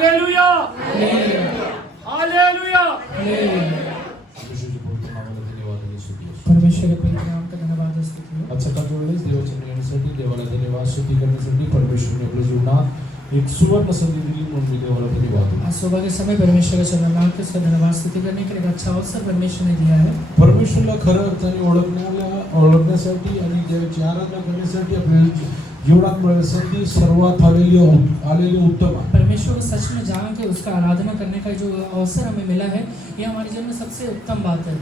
Hallelujah hallelujah. परमेश्वर के पवित्र नाम का धन्यवाद और स्तुति हो। आजच्या काळात देवाच्या न्यायासाठी देवाला धन्यवाद स्तुती करण्यासाठी परमेश्वरने आपल्या जीवनात एक सुवर्ण संधी दिली म्हणून मी देवाला धन्यवाद। आज सुबह के समय परमेश्वर का चरण के साथ धन्यवाद स्तुति करने के लिए एक अच्छा अवसर परमेश्वर ने दिया है। परमेश्वरला खरं अर्थाने ओळखण्यासाठी आणि देवाची आराधना करण्यासाठी आपल्या जीवनात मिळालेली संधी सर्वात आलेली उत्तम आहे। परमेश्वर को सच में जान के उसका आराधना करने का जो अवसर हमें मिला है ये हमारे जीवन में सबसे उत्तम बात है।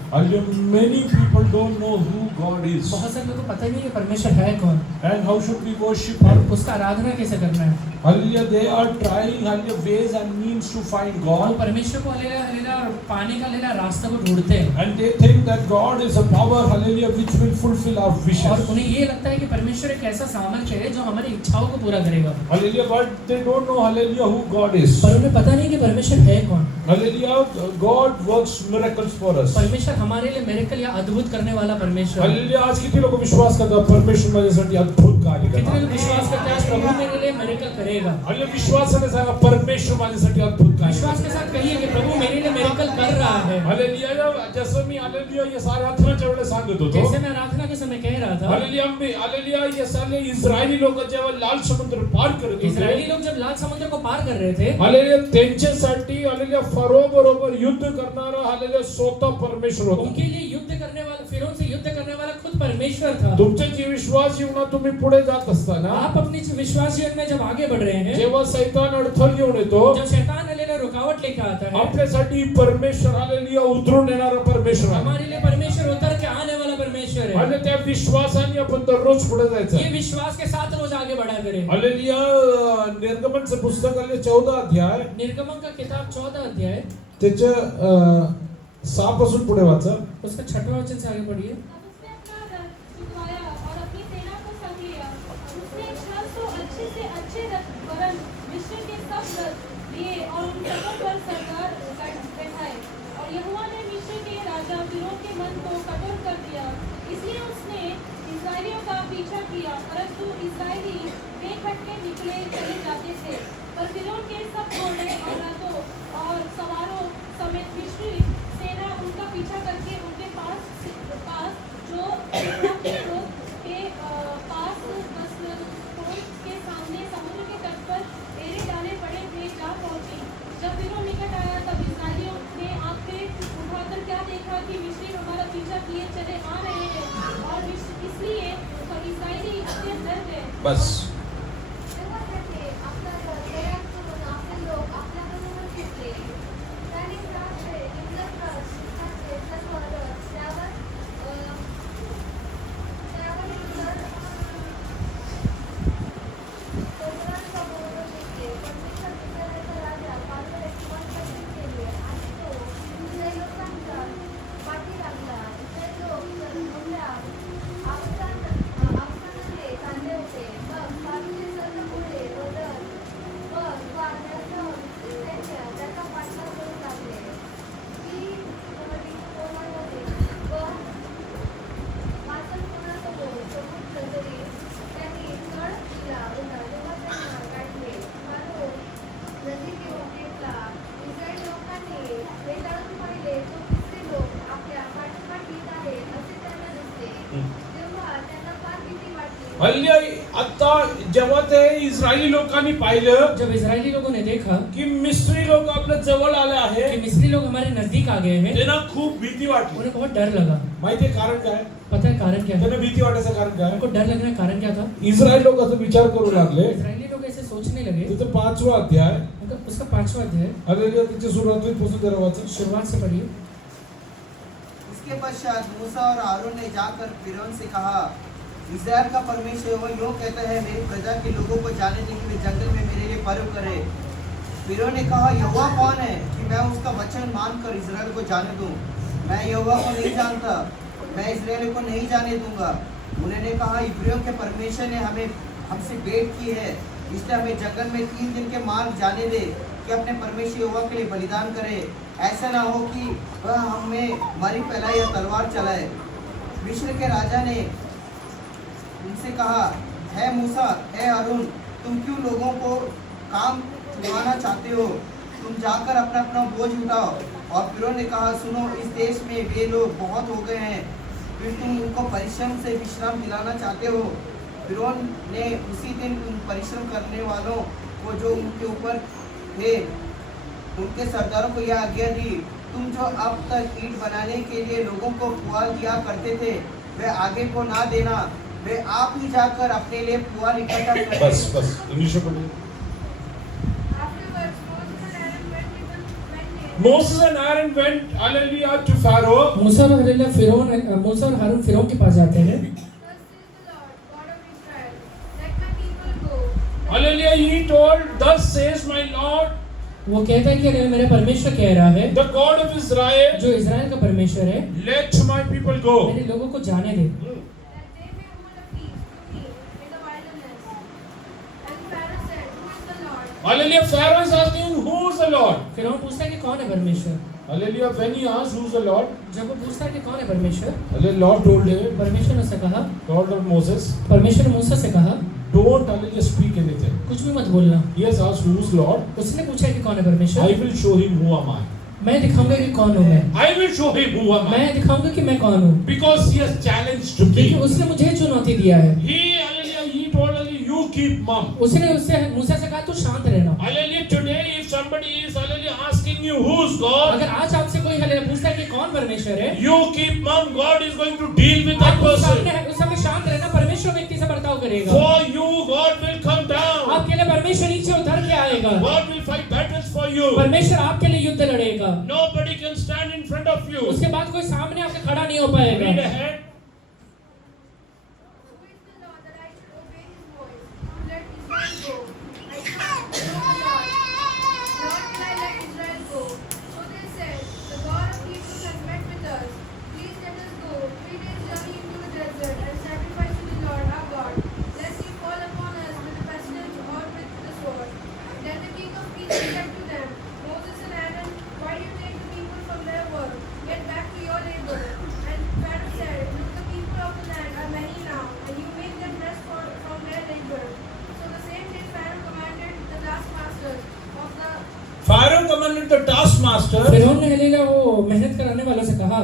Many people don't know who God is बहुत सारे लोगों को पता ही नहीं कि परमेश्वर है कौन and how should we worship और Him। उसका आराधना कैसे करना है। Hallelujah, they are trying hallelujah ways and means to find और God परमेश्वर को हल्लेलुया पाने का हल्लेलुया रास्ता को ढूंढते हैं and they think that God is a power hallelujah which will fulfill our और wishes। उन्हें ये लगता है कि परमेश्वर एक ऐसा सामर्थ्य है जो हमारी इच्छाओं को पूरा करेगा। Hallelujah, but they don't know hallelujah who God is। पर उन्हें पता नहीं कि परमेश्वर है कौन। Hallelujah, God works miracles for us। परमेश्वर हमारे लिए मिरेकल या अद्भुत करने वाला परमेश्वर है। Hallelujah, आज किती लोक विश्वास करतात परमेश्वर माझ्यासाठी अद्भुत कार्य कितने करणार। लोग विश्वास करते हैं आज प्रभु मेरे लिए मिरेकल करेगा। Hallelujah, विश्वासाने सांगा परमेश्वर माझ्यासाठी अद्भुत कार्य विश्वास के साथ कहिए कि प्रभु मेरे लिए मिरेकल कर रहा है। Hallelujah, जसं मी Hallelujah ये सारे आराधनाच्या वेळेस सांगत होतो। जैसे मैं आराधना के समय कह रहा था Hallelujah, ये साले इस्रायली लोक जेव्हा लाल समुद्र पार करत होते इस्राएली लोग जब लाल समुद्र को पार कर रहे थे Hallelujah, त्यांच्यासाठी Hallelujah फरो बरोबर युद्ध करणारा Hallelujah स्वतः परमेश्वर होता। उनके लिए युद्ध करने वाला फिरौन से युद्ध करने वाला खुद परमेश्वर था। तुमच्या विश्वास जीवनात तुम्ही पुढे जात असताना आप अपनी विश्वास जीवन में जब आगे बढ़ रहे हैं जेव्हा शैतान अडथळ घेऊन येतो जब शैतान हल्लेलुया रुकावट लेकर आता है आपल्यासाठी परमेश्वर Hallelujah उतरून येणारा परमेश्वर आहे। हमारे लिए परमेश्वर उतर के आने वाला परमेश्वर है। आणि त्या विश्वासाने आपण दररोज पुढे जायचं। ये विश्वास के साथ रोज आगे बढ़ा करें। Hallelujah, निर्गमनचं पुस्तक 14 अध्याय निर्गमन का किताब 14 अध्याय त्याच्या 6 पासून पुढे वाचा। उसका 6वां वचन से आगे पढ़िए। उसने अपना रथ छुड़वाया और अपनी सेना को संग लिया। उसने 600 अच्छे से अच्छे रथ वरन मिस्र के सब रथ लिए और उन सबों पर सरदार बैठाए। और यहोवा ने मिस्र के राजा फिरौन के मन को कठोर कर दिया, इसलिए उसने इस्राएलियों का पीछा किया, परंतु इस्राएली बेखटके निकले चले जाते थे। पर फिरौन के सब घोड़े और रथों और सवारों समेत मिस्री सेना उनका पीछा करके उनके पास जो के पास के सामने समुद्र के तट पर डेरे डाले पड़े थे जा पहुंची। जब फिरौन निकट आया तब इस्राएलियों ने आंखें उठाकर क्या देखा कि मिस्री हमारा पीछा किए चले आ रहे हैं और इसलिए इस्राएली अत्यंत डर गए। बस आता जेव्हा ते इस्रायली लोकांनी पाहिलं जब इस्राएली लोगों ने देखा की मिस्री लोक आपल्या जवळ आले कि आहे मिस्री लोग हमारे नजदीक आ गए हैं त्यांना खूप भीती वाटली। उन्हें बहुत डर लगा। माहितीये कारण काय? पता है कारण क्या है? त्यांना भीती वाटायचं कारण काय? उनको डर लगने का कारण क्या था? इस्रायल लोक असं विचार करू लागले। इस्राएली लोग ऐसे सोचने लगे। तिथे 5वां अध्याय उसका 5वां अध्याय Hallelujah, तिच्या सुरुवातीपासून जरा वाचा। शुरुआत से पढ़िए। इसके पश्चात मूसा और हारून ने जाकर फिरौन से कहा, इस्राएल का परमेश्वर यहोवा यूं कहता है, मेरी प्रजा के लोगों को जाने दे कि वे जंगल में मेरे लिए पर्व करें। फिरौन ने कहा, यहोवा कौन है कि मैं उसका वचन मानकर इस्राएल को जाने दूं? मैं यहोवा को नहीं जानता, मैं इस्राएल को नहीं जाने दूंगा। उन्होंने कहा, इब्रियों के परमेश्वर ने हमसे भेंट की है, इसलिए हमें जंगल में 3 दिन के मार्ग जाने दे कि अपने परमेश्वर यहोवा के लिए बलिदान करे। ऐसा ना हो कि वह हमें मारी फैलाए या तलवार चलाए। मिस्र के राजा ने उनसे कहा, है मूसा, है हारून, तुम क्यों लोगों को काम उठाना चाहते हो, तुम जाकर अपना अपना बोझ उठाओ। और फिरौन ने कहा, सुनो, इस देश में वे लोग बहुत हो गए हैं, फिर तुम उनको परिश्रम से विश्राम दिलाना चाहते हो। फिरौन ने उसी दिन उन परिश्रम करने वालों को जो उनके ऊपर थे, उनके सरदारों को यह आज्ञा दी, तुम जो अब तक ईंट बनाने के लिए लोगों को पुआल दिया करते थे, वे आगे को ना देना, वे आप ही जाकर अपने लिए पुआल इकट्ठा करें। बस इंग्लिश में पढ़िए। Moses and Aaron went, Hallelujah, to Pharaoh. मूसा और हारून फिरौन के पास जाते हैं। Hallelujah, he told, thus says my Lord, वो कहता है कि अगर मेरा परमेश्वर कह रहा है, the God of Israel, जो इजराइल का परमेश्वर है, let my people go. मेरे लोगों को जाने दे। Hallelujah, Pharaoh is asking, who is the Lord? फिरौन पूछता है कि कौन है परमेश्वर। Hallelujah, when he asked who is the Lord, जब वो पूछता है कि कौन है परमेश्वर, Hallelujah, Lord told him, परमेश्वर ने उससे कहा, Lord of Moses, परमेश्वर मूसा से कहा, don't Hallelujah speak anything. कुछ भी मत बोलना। He has asked who is Lord. उसने पूछा कि कौन है परमेश्वर, I will show him who am I. मैं दिखाऊंगा कि कौन हूँ मैं। I will show him who am I. मैं दिखाऊंगा कि मैं कौन हूँ, Because he has challenged me. क्योंकि उसने मुझे चुनौती दिया है। He told Hallelujah, you keep mum. उसने उससे मूसा से कहा, तू शांत रहना। Hallelujah, today if somebody is Hallelujah asking you who's God, अगर आज आपसे कोई हले पूछता है कि कौन परमेश्वर है, you keep mum. God is going to deal with that आप उस person. सामने उस समय शांत रहना, परमेश्वर व्यक्ति से बर्ताव करेगा। For you, God will come down. आपके लिए परमेश्वर नीचे उतर के आएगा। God will fight battles for you. परमेश्वर आपके लिए युद्ध लड़ेगा। Nobody can stand in front of you. उसके बाद कोई सामने आके खड़ा नहीं हो पाएगा। Read ahead. Pharaoh commanded the taskmaster. फिरौन ने हलेगा वो मेहनत कराने वालों से कहा,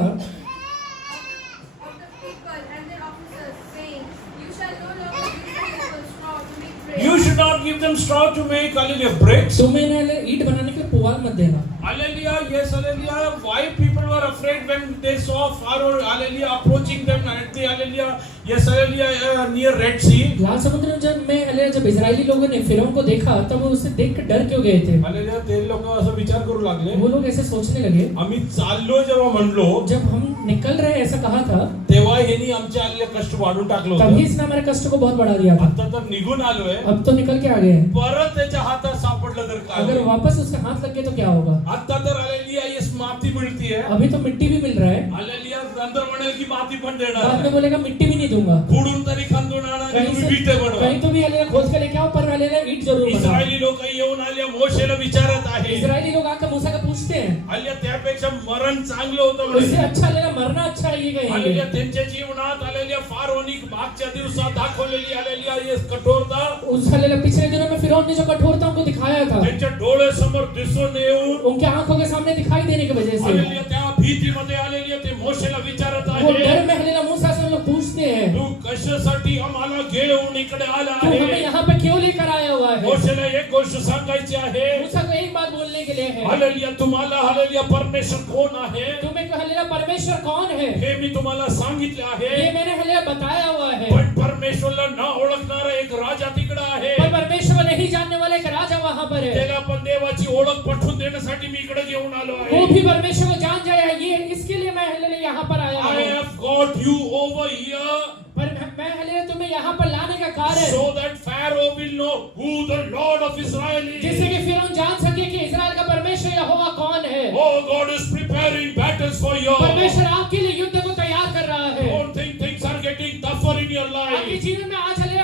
You should not give them straw to make Hallelujah bricks. तुम्हें इन्हें ईंट बनाने के लिए पुआल मत देना। Hallelujah, yes, Hallelujah. Why people were afraid when they saw Pharaoh, Hallelujah, approaching them at the Hallelujah, yes, Hallelujah, near Red Sea. लाल समुद्र में जब इजरायली लोगों ने फिरौन को देखा, तब वो उसे देख के डर क्यों गए थे? Hallelujah, ते लोक असं विचार करू लागले. वो लोग ऐसे सोचने लगे, आम्ही चाललो जेव्हा म्हणलो, जब हम निकल रहे ऐसा कहा था, तेव्हा ह्यांनी आमचे आलेले कष्ट वाढून टाकलं तभी होतं. इसने हमारे कष्ट को बहुत बढ़ा दिया था। आता तर निघून आलोय. अब तो निकल के आ गए हैं। परत त्याच्या हातात सापडलं तर काय अगर होईल? वापस उसके हाथ लग गए तो क्या होगा? आता तर Hallelujah, yes, माती मिळती है. अभी तो मिट्टी भी मिल रहा है, Hallelujah, नंतर म्हणेल की माती पण देणार बाद में आहे. बोलेगा मिट्टी भी नहीं दूंगा। बुडून तरी खांदून आणा आणि तुम्ही विटे बनवा. कहीं तो भी हलेगा खोज के लेके आओ, पर हलेगा ईंट जरूर बनाओ। इस्रायली लोक येऊन आले, मोशेला विचारत आहे. इजरायली लोग आकर मूसा का पूछते हैं, हल्ल्या त्यापेक्षा मरण चांगलं होतं उससे म्हणे. अच्छा लेगा मरना अच्छा है, ये हल्ल्या कहेंगे। त्यांच्या जीवनात आलेल्या फारोनिक मागच्या दिवसात दाखवलेली आलेली आहे कठोरता उस हलेला पिछले दिनों में फिरौन ने जो कठोरता उनको दिखाया था, त्यांच्या डोळ्यासमोर दिसून येऊन उनके आंखों के सामने दिखाई देने की वजह से आलेल्या त्या भीतीमध्ये आलेली आहे. ते मोशेला विचारत वो आहे, डर में हलेला मूसा से लोग पूछते हैं, तू कशासाठी आम्हाला घेऊन इकडे आला तू हमें आहे? यहाँ पे क्यों लेकर आया हुआ है? मोशेला एक गोष्ट सांगायची आहे. मूसा को एक बात बोलने के लिए है, हालेलुया, तुम्हाला हालेलुया परमेश्वर कोण आहे तुम्हें हलेला परमेश्वर कौन है, हे मी तुम्हाला सांगितले ये आहे. मैंने हलेला बताया हुआ है। पण परमेश्वरला न ओळखणारा एक राजा तिकडे आहे. पर परमेश्वर नहीं जानने वाले एक राजा वहाँ पर है, त्याला पण देवाची ओळख पटवून देण्यासाठी मी इकडे घेऊन आलो वो आहे. भी परमेश्वर को जान जाए, ये इसके लिए मैं हलेला यहाँ पर आया I हूँ। have got you over here पर मैं हलेला तुम्हें यहाँ पर लाने का कार्य, so that Pharaoh will know who the Lord of Israel जिससे is. कि फिरौन जान सके कि इजराइल का परमेश्वर यहोवा कौन है। Oh, God is preparing battles for you. परमेश्वर आपके लिए युद्ध को तैयार कर रहा है। Don't think things are getting tougher in your आपके life. जीवन में आज हलेला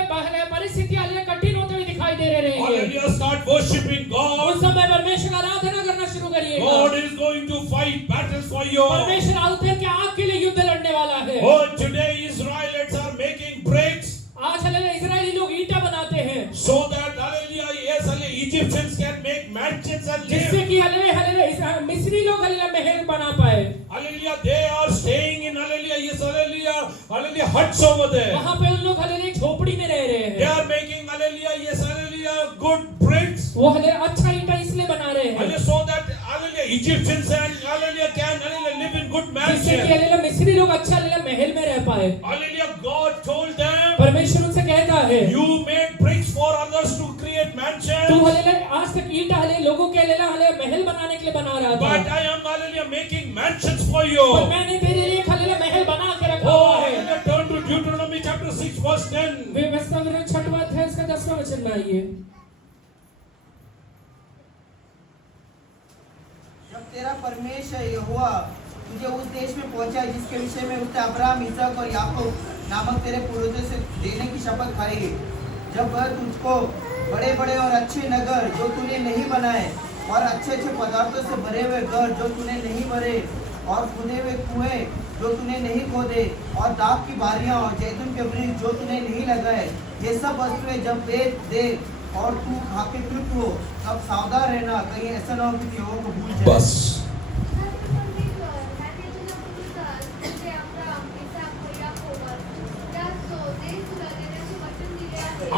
परिस्थितियां हलेला कठिन होते हुए दिखाई दे रही है। Hallelujah, start worshiping God. उस समय परमेश्वर का आराधना करना शुरू करिएगा। God is going to fight battles for you. परमेश्वर उतर के आपके लिए युद्ध लड़ने वाला है। Oh, today Israelites are making bricks आज हलेला इजरायली लोग ईंटा बनाते हैं, so that Hallelujah, yes, Hallelujah, Egypt Egyptians can make mansions and जिससे live. कि हालेलुया मिस्री लोग हालेलुया महल बना पाए। Hallelujah, they are staying in hallelujah, yes, hallelujah, huts over there. वहाँ पे उन लोग हालेलुया एक झोपड़ी में रह रहे They हैं। are making hallelujah, yes, hallelujah, good bricks. वो हालेलुया अच्छा ईंटा इसलिए बना रहे हैं Hallelujah, so that hallelujah, Egyptians and hallelujah can hallelujah live in good जिससे कि mansions. हालेलुया मिस्री लोग अच्छा हालेलुया महल में रह पाए। Hallelujah, God told them, परमेश्वर उनसे कहता है you made bricks for others to create तू mansions, हालेलुया आज तक ईंटा हालेलुया लोगों के हालेलुया महल बनाने के लिए बना रहा but था, I am hallelujah making mansions for पर you. मैंने तेरे लिए एक हालेलुया महल बना के रखा Oh, हुआ है। hallelujah, turn to Deuteronomy chapter 6 verse 10. व्यवस्था विवरण 6वां अध्याय इसका 10वां वचन में आइए। जब तेरा परमेश्वर यहोवा तुझे उस देश में पहुंचा जिसके विषय में उसने अब्राहम, इसहाक और याकूब नामक तेरे पूर्वजों से देने की शपथ खाई, जब वह तुझको बड़े बड़े और अच्छे नगर जो तूने नहीं बनाए और अच्छे अच्छे पदार्थों से भरे हुए घर जो तूने नहीं भरे और खुदे हुए कुएं जो तूने नहीं खोदे और दाख की बारियां और जैतून के वृक्ष जो तूने नहीं लगाए, ये सब वस्तुएं जब दे और तू खा के तृप्त हो, तब सावधान रहना, कहीं ऐसा ना हो कि यहोवा को भूल जाए। बस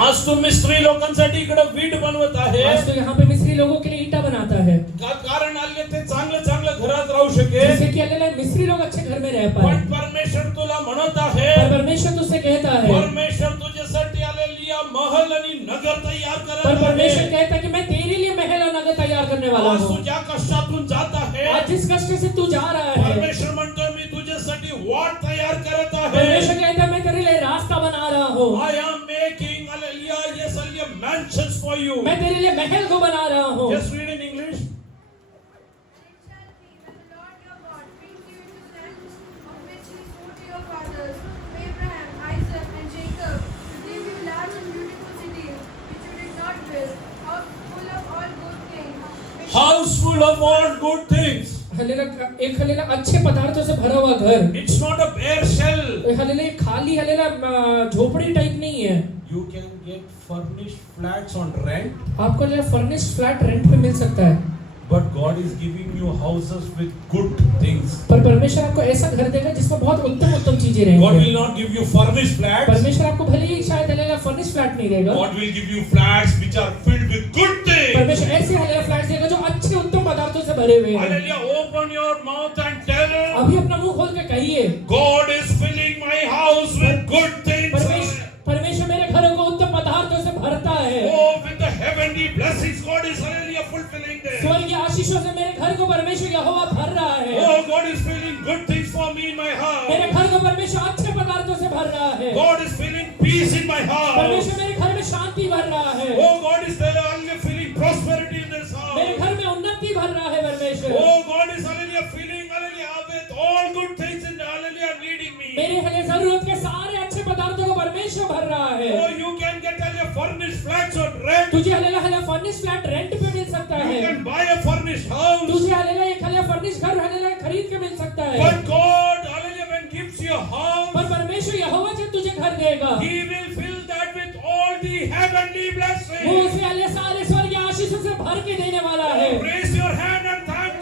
आज तुम मिस्त्री लोकांसाठी इकडे वीट बनवत आहे, आज तो यहाँ पे मिस्री लोगों के लिए ईंटा बनाता है कारण आले ते चांगलं घरात राहू शकेल. जिससे कि हालेलुया मिस्री लोग अच्छे घर में रह पाए। पण परमेश्वर तुला म्हणत आहे, पर परमेश्वर तुझसे कहता है, परमेश्वर तुझ्यासाठी आलेलिया महल आणि नगर तयार पर करत परमेश्वर आहे. कहता है कि मैं तेरे लिए महल और नगर तैयार करने वाला आज हूँ। तू ज्या कष्टातून जात आहे, आज जिस कष्ट से तू जा रहा है, परमेश्वर म्हणतोय मी तुझ्यासाठी वाट तयार करत आहे. परमेश्वर कहता है मैं तेरे लिए रास्ता बना रहा हूँ, I am making hallelujah, yes, hallelujah, mansions for you. मैं तेरे लिए महल को बना रहा हूँ। Just read in English. House full of all good things. Hallelujah एक हालेलुया अच्छे पदार्थों से भरा हुआ घर। It's not a bare shell. Hallelujah खाली हालेलुया झोपड़ी टाइप नहीं है। You can get furnished flats on rent, आपको हालेलुया फर्निश्ड फ्लैट रेंट पे मिल सकता है, but God is giving you houses with good things. पर परमेश्वर आपको ऐसा घर देगा जिसमें बहुत उत्तम उत्तम चीजें God रहेंगी। will not give you furnished flats. परमेश्वर आपको भले ही शायद हालेलुया फर्निश्ड फ्लैट नहीं देगा, God will give you flats which are filled with good things. परमेश्वर ऐसे हालेलुया फ्लैट देगा जो अच्छे उत्तम पदार्थों से भरे हुए हैं। Hallelujah, open your mouth and tell him, अभी अपना मुंह खोल के कहिए, God is filling my house with good things. परमेश्वर मेरे घरों को उत्तम पदार्थों से भरता है। Oh, with the heavenly blessings, God is hallelujah fulfilling them. स्वर्गीय आशीषों से मेरे घर को परमेश्वर यहोवा भर रहा है। Oh, God is filling good things for me in my मेरे house. घर को परमेश्वर अच्छे पदार्थों से भर रहा है। God is filling peace in my house. परमेश्वर मेरे घर में शांति भर रहा है। Oh, God is hallelujah filling prosperity in this मेरे house. घर में उन्नति भर रहा है परमेश्वर। Oh, God is hallelujah filling hallelujah with all good things and hallelujah leading me. मेरे हले जरूरत के सारे अच्छे पदार्थों को परमेश्वर भर रहा है। Oh, you can get hallelujah furnished flats on rent. तुझे हालेलुया फर्निश्ड फ्लैट रेंट पे मिल सकता You है। can buy a furnished house. तुझे हालेलुया एक हालेलुया फर्निश्ड घर हालेलुया खरीद के मिल सकता है। But God hallelujah when gives you a house, पर परमेश्वर यहोवा जब तुझे घर देगा, He will fill that with all the heavenly वो blessings. उसे हालेलुया सारे स्वर्गीय आशीषों से भर के देने वाला है। Raise your hand and thank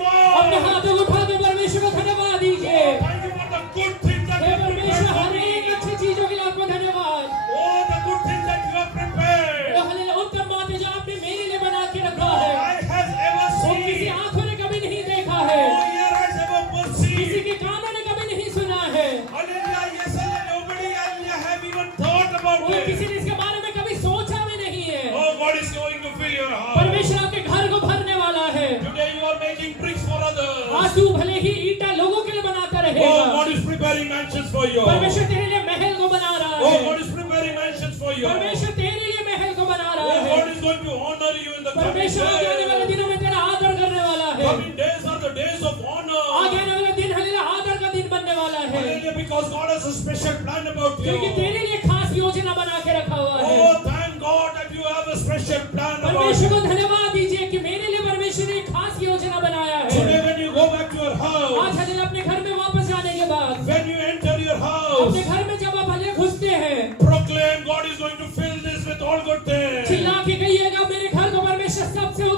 अपने God. हाथों को उठा के परमेश्वर को धन्यवाद दीजिए। Thank you for the good things that hey you have परमेश्वर prepared for हर एक me. अच्छी चीजों के लिए आपको धन्यवाद। Oh, the good things that you have वो prepared. हालेलुया उत्तम बातें जो आपने मेरे लिए बना के रखा है, Eye has ever वो किसी seen. आंखों ने कभी नहीं देखा है, No ear has ever किसी perceived. के कानों ने कभी नहीं सुना है, Hallelujah, yes, hallelujah. Nobody hallelujah have even thought about वो किसी it. ने इसके बारे में कभी सोचा भी नहीं है। Oh, God is going to fill your house. परमेश्वर आपके घर को भरने वाला है। Today you are making bricks for others. आज तू भले ही ईंटा लोगों के लिए बनाता Oh, रहेगा, God is preparing mansions for you. परमेश्वर तेरे लिए महल को बना रहा Oh, है, God is preparing mansions for you. परमेश्वर तेरे लिए महल को बना रहा Oh, है, God is going to honor you in the coming परमेश्वर आगे आने वाले days. दिनों में तेरा आदर करने वाला है। Coming days are the days of honor. आगे आने वाले दिन हालेलुया आदर का दिन बनने वाला है, Hallelujah, because God has a special plan about you. क्योंकि तेरे लिए खास योजना बना के रखा हुआ है। Oh, thank God that you have a special plan about परमेश्वर को you. धन्यवाद दीजिए कि मेरे लिए परमेश्वर ने एक खास योजना बनाया Today है। when you go back to your आज house, हालेलुया अपने घर में वापस जाने के बाद, when you enter your अपने house, घर में जब आप हालेलुया घुसते हैं, proclaim God is going to fill this with all good things. चिल्ला के कहिएगा मेरे घर को परमेश्वर सबसे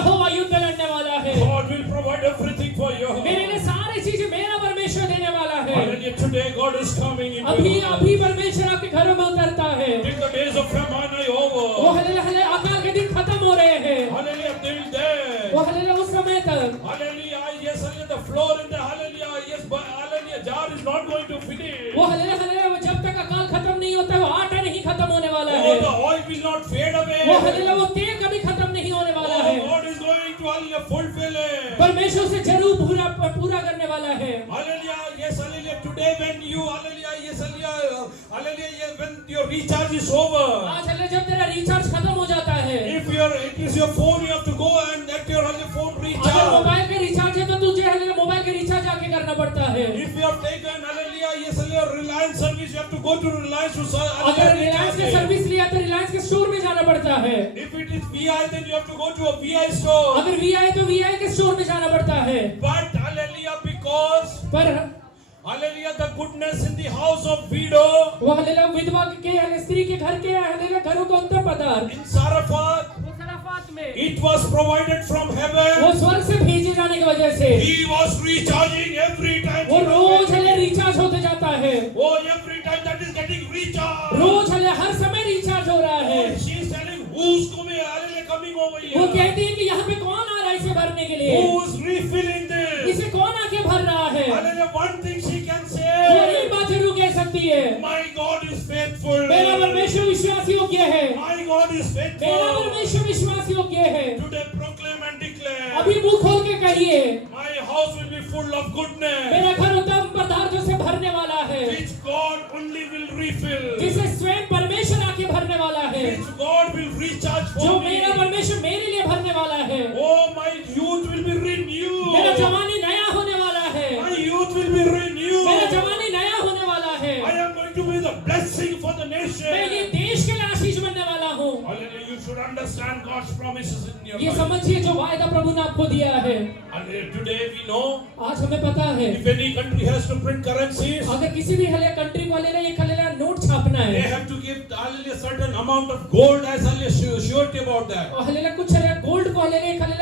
यहोवा युद्ध लड़ने वाला है। God will provide everything for you. मेरे लिए सारी चीजें मेरा परमेश्वर देने वाला है। Hallelujah. Today God is coming in अभी your अभी परमेश्वर आपके घरों में उतरता है। Till the days of famine are वो over. हल्ले अकाल के दिन खत्म हो रहे हैं। Hallelujah. Till then. वो हल्ले उस समय तक Hallelujah. Yes, hallelujah. The floor in the hallelujah. Yes, but hallelujah. Jar is not going to finish. वो हल्ले जब तक अकाल खत्म नहीं होता वो आटा नहीं खत्म होने वाला Oh, है। the oil will not fade away. वो हल्ले वो तेल कभी खत्म नहीं होने वाला Oh, है। God is going to hallelujah fulfill it. परमेश्वर से जरूर पूरा करने वाला है। Hallelujah. Yes, hallelujah. Today when you hallelujah. Yes, hallelujah. Hallelujah. Yes, when your recharge is over. आज हल्ले जब तेरा रिचार्ज खत्म हो जाता है, It is your phone, you have to go and let your phone अगर recharge. मोबाइल के रिचार्ज है तो तुझे हल्ले मोबाइल के रिचार्ज आके करना पड़ता है। If you have taken hallelujah, yes, hallelujah, Reliance service, you have to go to Reliance to अगर रिलायंस के सर्विस लिया तो रिलायंस के स्टोर में जाना पड़ता है। If it is VI, then you have to go to a VI store. अगर वीआई तो वीआई के स्टोर में जाना पड़ता है। But hallelujah, because पर hallelujah, the goodness in the house of widow वो हल्ले विधवा के हल्ले स्त्री के घर के हल्ले घरों को अंतर पदार्थ in Sarafat, वो सराफात में it was provided from वो heaven. स्वर्ग से भेजे जाने की वजह से He was recharging every time. वो रोज हल्ले रिचार्ज होते जाता है। Oh, every time that is getting recharged. रोज हल्ले हर समय रिचार्ज हो रहा है। Oh, she is telling who's coming, hallelujah, coming over वो here. कहती है कि यहाँ पे कौन आ रहा है इसे भरने के लिए, Who's refilling this? इसे कौन आके भर रहा है। Hallelujah, one thing she can वो say. एक बात जरूर कह सकती है, My God is faithful. मेरा परमेश्वर विश्वास योग्य है। My God is मेरा faithful. परमेश्वर विश्वास योग्य है। Today proclaim and declare. अभी मुंह खोल के कहिए, My house will be full of goodness, मेरा घर उत्तम पदार्थों से भरने वाला है, which God only will refill, जिसे स्वयं परमेश्वर आके भरने वाला है, which God will recharge जो for me. मेरा परमेश्वर मेरे लिए भरने वाला है। Oh, my youth will be मेरा renewed. जवानी नया होने वाला है, My youth will be मेरा renewed. जवानी नया होने वाला है। I am going to be the blessing for the मैं nation. ये देश के लिए आशीष बनने वाला हूँ। Hallelujah, you should understand God's promises in your ये life. समझिए जो वायदा प्रभु ने आपको दिया है। Hallelujah, today we know आज हमें पता है, if any country has to print currencies, अगर किसी भी हले कंट्री वाले ने एक हले नोट छापना they है, have to give hallelujah certain amount of gold as hallelujah surety about that. और हले कुछ हले गोल्ड को हले एक हले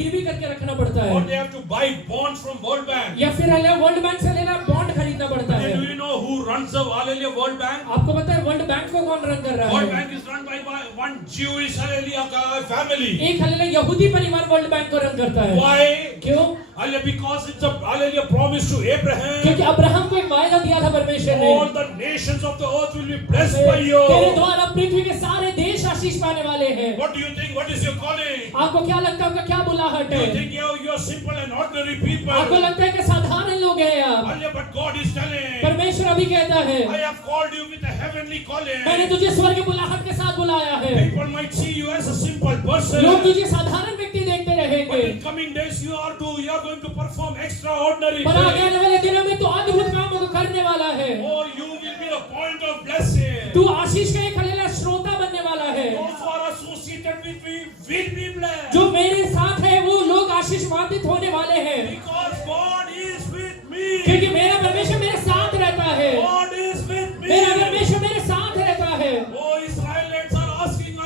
गिरवी करके रखना पड़ता Or है, they have to buy bonds from World Bank. या फिर हले वर्ल्ड बैंक से लेना बॉन्ड खरीदना पड़ता है। Do you know who runs the hallelujah World Bank? आपको पता है वर्ल्ड बैंक को कौन रन कर रहा World है? Bank is run by one Jewish hallelujah family. एक हले यहूदी परिवार वर्ल्ड बैंक को रन करता है। Why? क्यों? Hallelujah, because it's a hallelujah promise to Abraham. क्योंकि अब्राहम को एक वायदा दिया था परमेश्वर ने, All the nations of the earth will be blessed by you. तेरे द्वारा पृथ्वी के सारे देश आशीष पाने वाले हैं। What do you think? What is your calling? आपको क्या लगता है आपका क्या बुलाहट You है? think you are simple and ordinary people. आपको लगता है कि साधारण लोग हैं आप, Hallelujah, but God is telling, परमेश्वर अभी कहता है, I have called you with a heavenly मैंने calling. तुझे स्वर्ग की बुलाहट के साथ बुलाया है। People might see you as a simple person. लोग तुझे साधारण व्यक्ति देखते But रहेंगे, in coming days you are going to perform extraordinary पर आगे things. आने वाले दिनों में तो अद्भुत कामों को करने वाला है। Oh, you will be the point of blessing. तू आशीष का एक हलेला श्रोता बनने वाला है। Those who are associated with me will be blessed. जो मेरे साथ है वो लोग आशीषवादित होने वाले हैं, Because God is with me. क्योंकि मेरा परमेश्वर मेरे साथ रहता है। God is with me. मेरा परमेश्वर मेरे साथ रहता है। Oh, Israelites are asking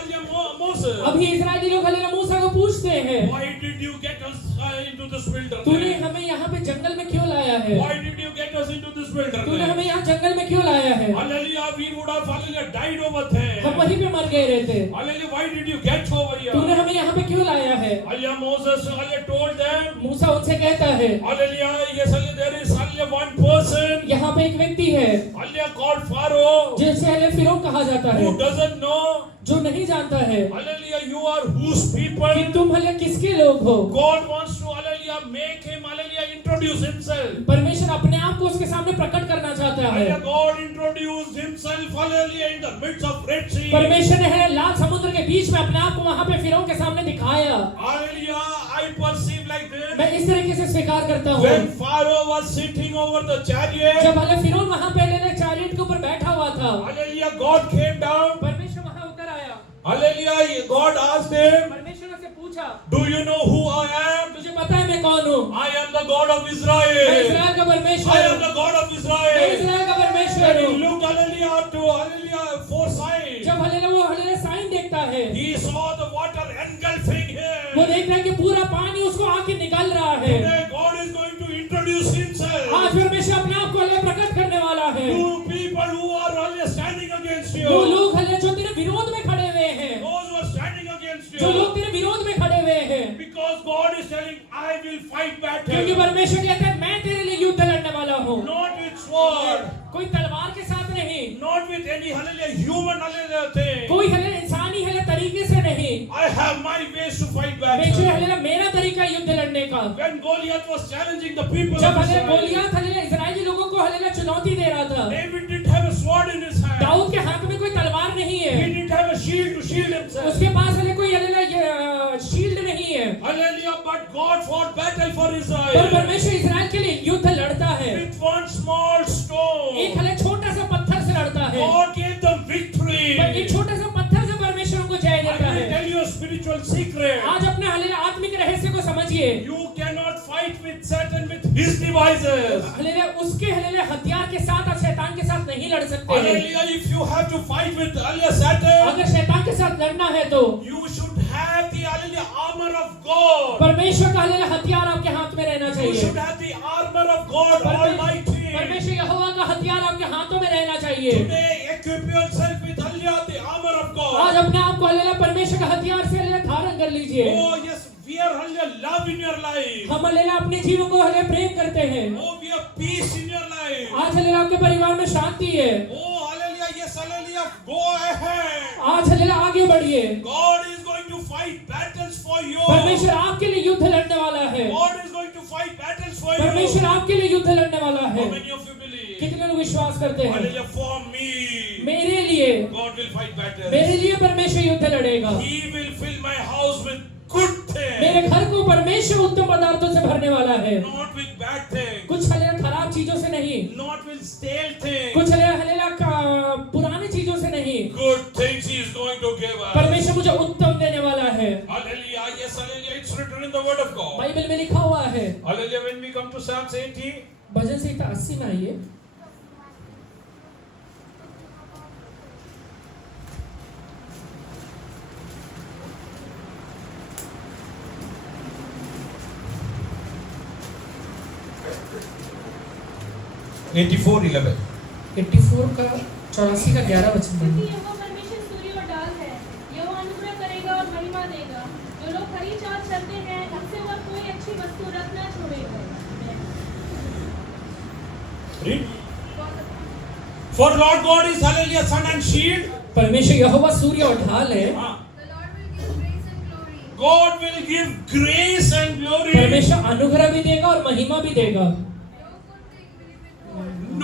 Moses, अभी इजरायली लोग हलेला मूसा को पूछते हैं, why did you get us into this तूने wilderness? हमें यहाँ पे जंगल में क्यों लाया है? Why did you get us into this तूने wilderness? हमें यहाँ जंगल में क्यों लाया है? Hallelujah, we would have hallelujah died over there. हम वहीं पे मर गए रहते। Hallelujah, why did you get over here? तूने हमें यहाँ पे क्यों लाया है? Hallelujah, Moses hallelujah told them, मूसा उनसे कहता है, hallelujah, yes, hallelujah, there is hallelujah one person, यहाँ पे एक व्यक्ति है hallelujah, called Pharaoh, जिसे हले फिरौन कहा जाता है, who doesn't know, जो नहीं जानता है hallelujah, you are whose people. कि तुम हले किसके लोग हो। God wants to hallelujah make him hallelujah introduce himself. परमेश्वर अपने आप को उसके सामने प्रकट करना चाहता है। Hallelujah, God introduced himself hallelujah in the midst of Red Sea. परमेश्वर ने है लाल समुद्र के बीच में अपने आप को वहाँ पे फिरौन के सामने दिखाया। Hallelujah, I perceive like this. मैं इस तरीके से स्वीकार करता हूँ, When Pharaoh was sitting over the chariot, जब हले फिरौन वहाँ पे लेले चैरियट के ऊपर बैठा हुआ था, hallelujah, God came down. परमेश्वर वहाँ उतर आया। Hallelujah, God asked him, परमेश्वर ने पूछा, do you know who I am? तुझे पता है मैं कौन हूँ? I am the God of मैं Israel. इस्राएल का परमेश्वर I हूँ। am the God of मैं Israel. इस्राएल का परमेश्वर And he हूँ। looked hallelujah to hallelujah four sides. जब हलेला वो हलेला साइन देखता है, He saw the water engulfing him. वो देख रहा है कि पूरा पानी उसको आके निकल रहा है। Today God is going to introduce Himself आज परमेश्वर अपने आप को हले प्रकट करने वाला है। to people who are only standing against you. वो लोग हले जो तेरे विरोध में खड़े हुए हैं, Those who are standing against जो you. लोग तेरे विरोध में खड़े हुए हैं, Because God is telling, I will fight क्योंकि battle. परमेश्वर कहता है मैं तेरे लिए युद्ध लड़ने वाला हूँ। Not with sword. कोई तलवार के साथ नहीं, Not with any hallelujah human hallelujah thing. कोई हले इंसानी हले तरीके से नहीं। I have my ways to fight बेशक battle. हले मेरा तरीका युद्ध लड़ने का। When Goliath was challenging the people जब of हले Israel, गोलियत हले इस्राएली लोगों को हले चुनौती दे रहा था, David didn't have a sword in his hand. Dawood के हाथ में कोई तलवार नहीं He है, didn't have a shield to shield himself. उसके पास हले कोई हले शील्ड नहीं है, Hallelujah, but God fought battle for पर Israel. परमेश्वर इस्राएल के लिए युद्ध लड़ता है। With one small stone. एक हले छोटा सा पत्थर से लड़ता है, God gave them victory. पर एक छोटा सा पत्थर से परमेश्वर उनको जय I देता will है। tell you a spiritual secret. आज अपने हले आत्मिक रहस्य को समझिए। You cannot fight with Satan with his devices. हले उसके हले हथियार के साथ आप शैतान के साथ नहीं लड़ सकते हैं। Hallelujah, if you have to fight with Satan, अगर शैतान के साथ लड़ना है तो you should have the hallelujah armor of God. परमेश्वर का हले हथियार आपके हाथ में रहना You चाहिए। should have the armor of God Almighty. परमेश्वर यहोवा का हथियार आपके हाथों में रहना चाहिए। Today, equip yourself with hallelujah the armor of आज God. अपने आप को हले परमेश्वर का हथियार से हले धारण कर लीजिए। Oh yes, we are hallelujah love in your life. हम हले अपने जीवन को हले प्रेम करते हैं। Oh, we have peace in your life. आज हले आपके परिवार में शांति है। Oh, hallelujah, yes, hallelujah, go ahead. आज हले आगे बढ़िए। God is going to fight battles for you. परमेश्वर आपके लिए युद्ध लड़ने वाला है। God is going to fight battles for you. परमेश्वर आपके लिए युद्ध लड़ने वाला है। How many of you believe? कितने लोग विश्वास करते हैं? Hallelujah, for me, मेरे लिए, God will fight battles. मेरे लिए परमेश्वर युद्ध लड़ेगा। He will fill my house with good मेरे things, घर को परमेश्वर उत्तम पदार्थों से भरने वाला है। not with bad things, कुछ हले खराब चीजों से नहीं, not with stale things. कुछ हले पुरानी चीजों से नहीं। Good things He is going to give us. परमेश्वर मुझे उत्तम देने वाला है। Hallelujah, yes, hallelujah, it's written in the word of God. Bible में लिखा हुआ है। Hallelujah, when we come to Psalms 80, भजन संहिता 80 में आइए। (84:11). 84 का 84 का 11 वचन क्योंकि में। यहोवा परमेश्वर सूर्य और डाल है, यहोवा अनुग्रह करेगा और महिमा देगा। जो लोग खरी चाल चलते हैं, उनसे वह कोई अच्छी वस्तु रख न छोड़ेगा। Read. For Lord God is hallelujah sun and shield. परमेश्वर यहोवा सूर्य और ढाल है। Ah. The Lord will give grace and glory. God will give grace and glory. परमेश्वर अनुग्रह भी देगा और महिमा भी देगा।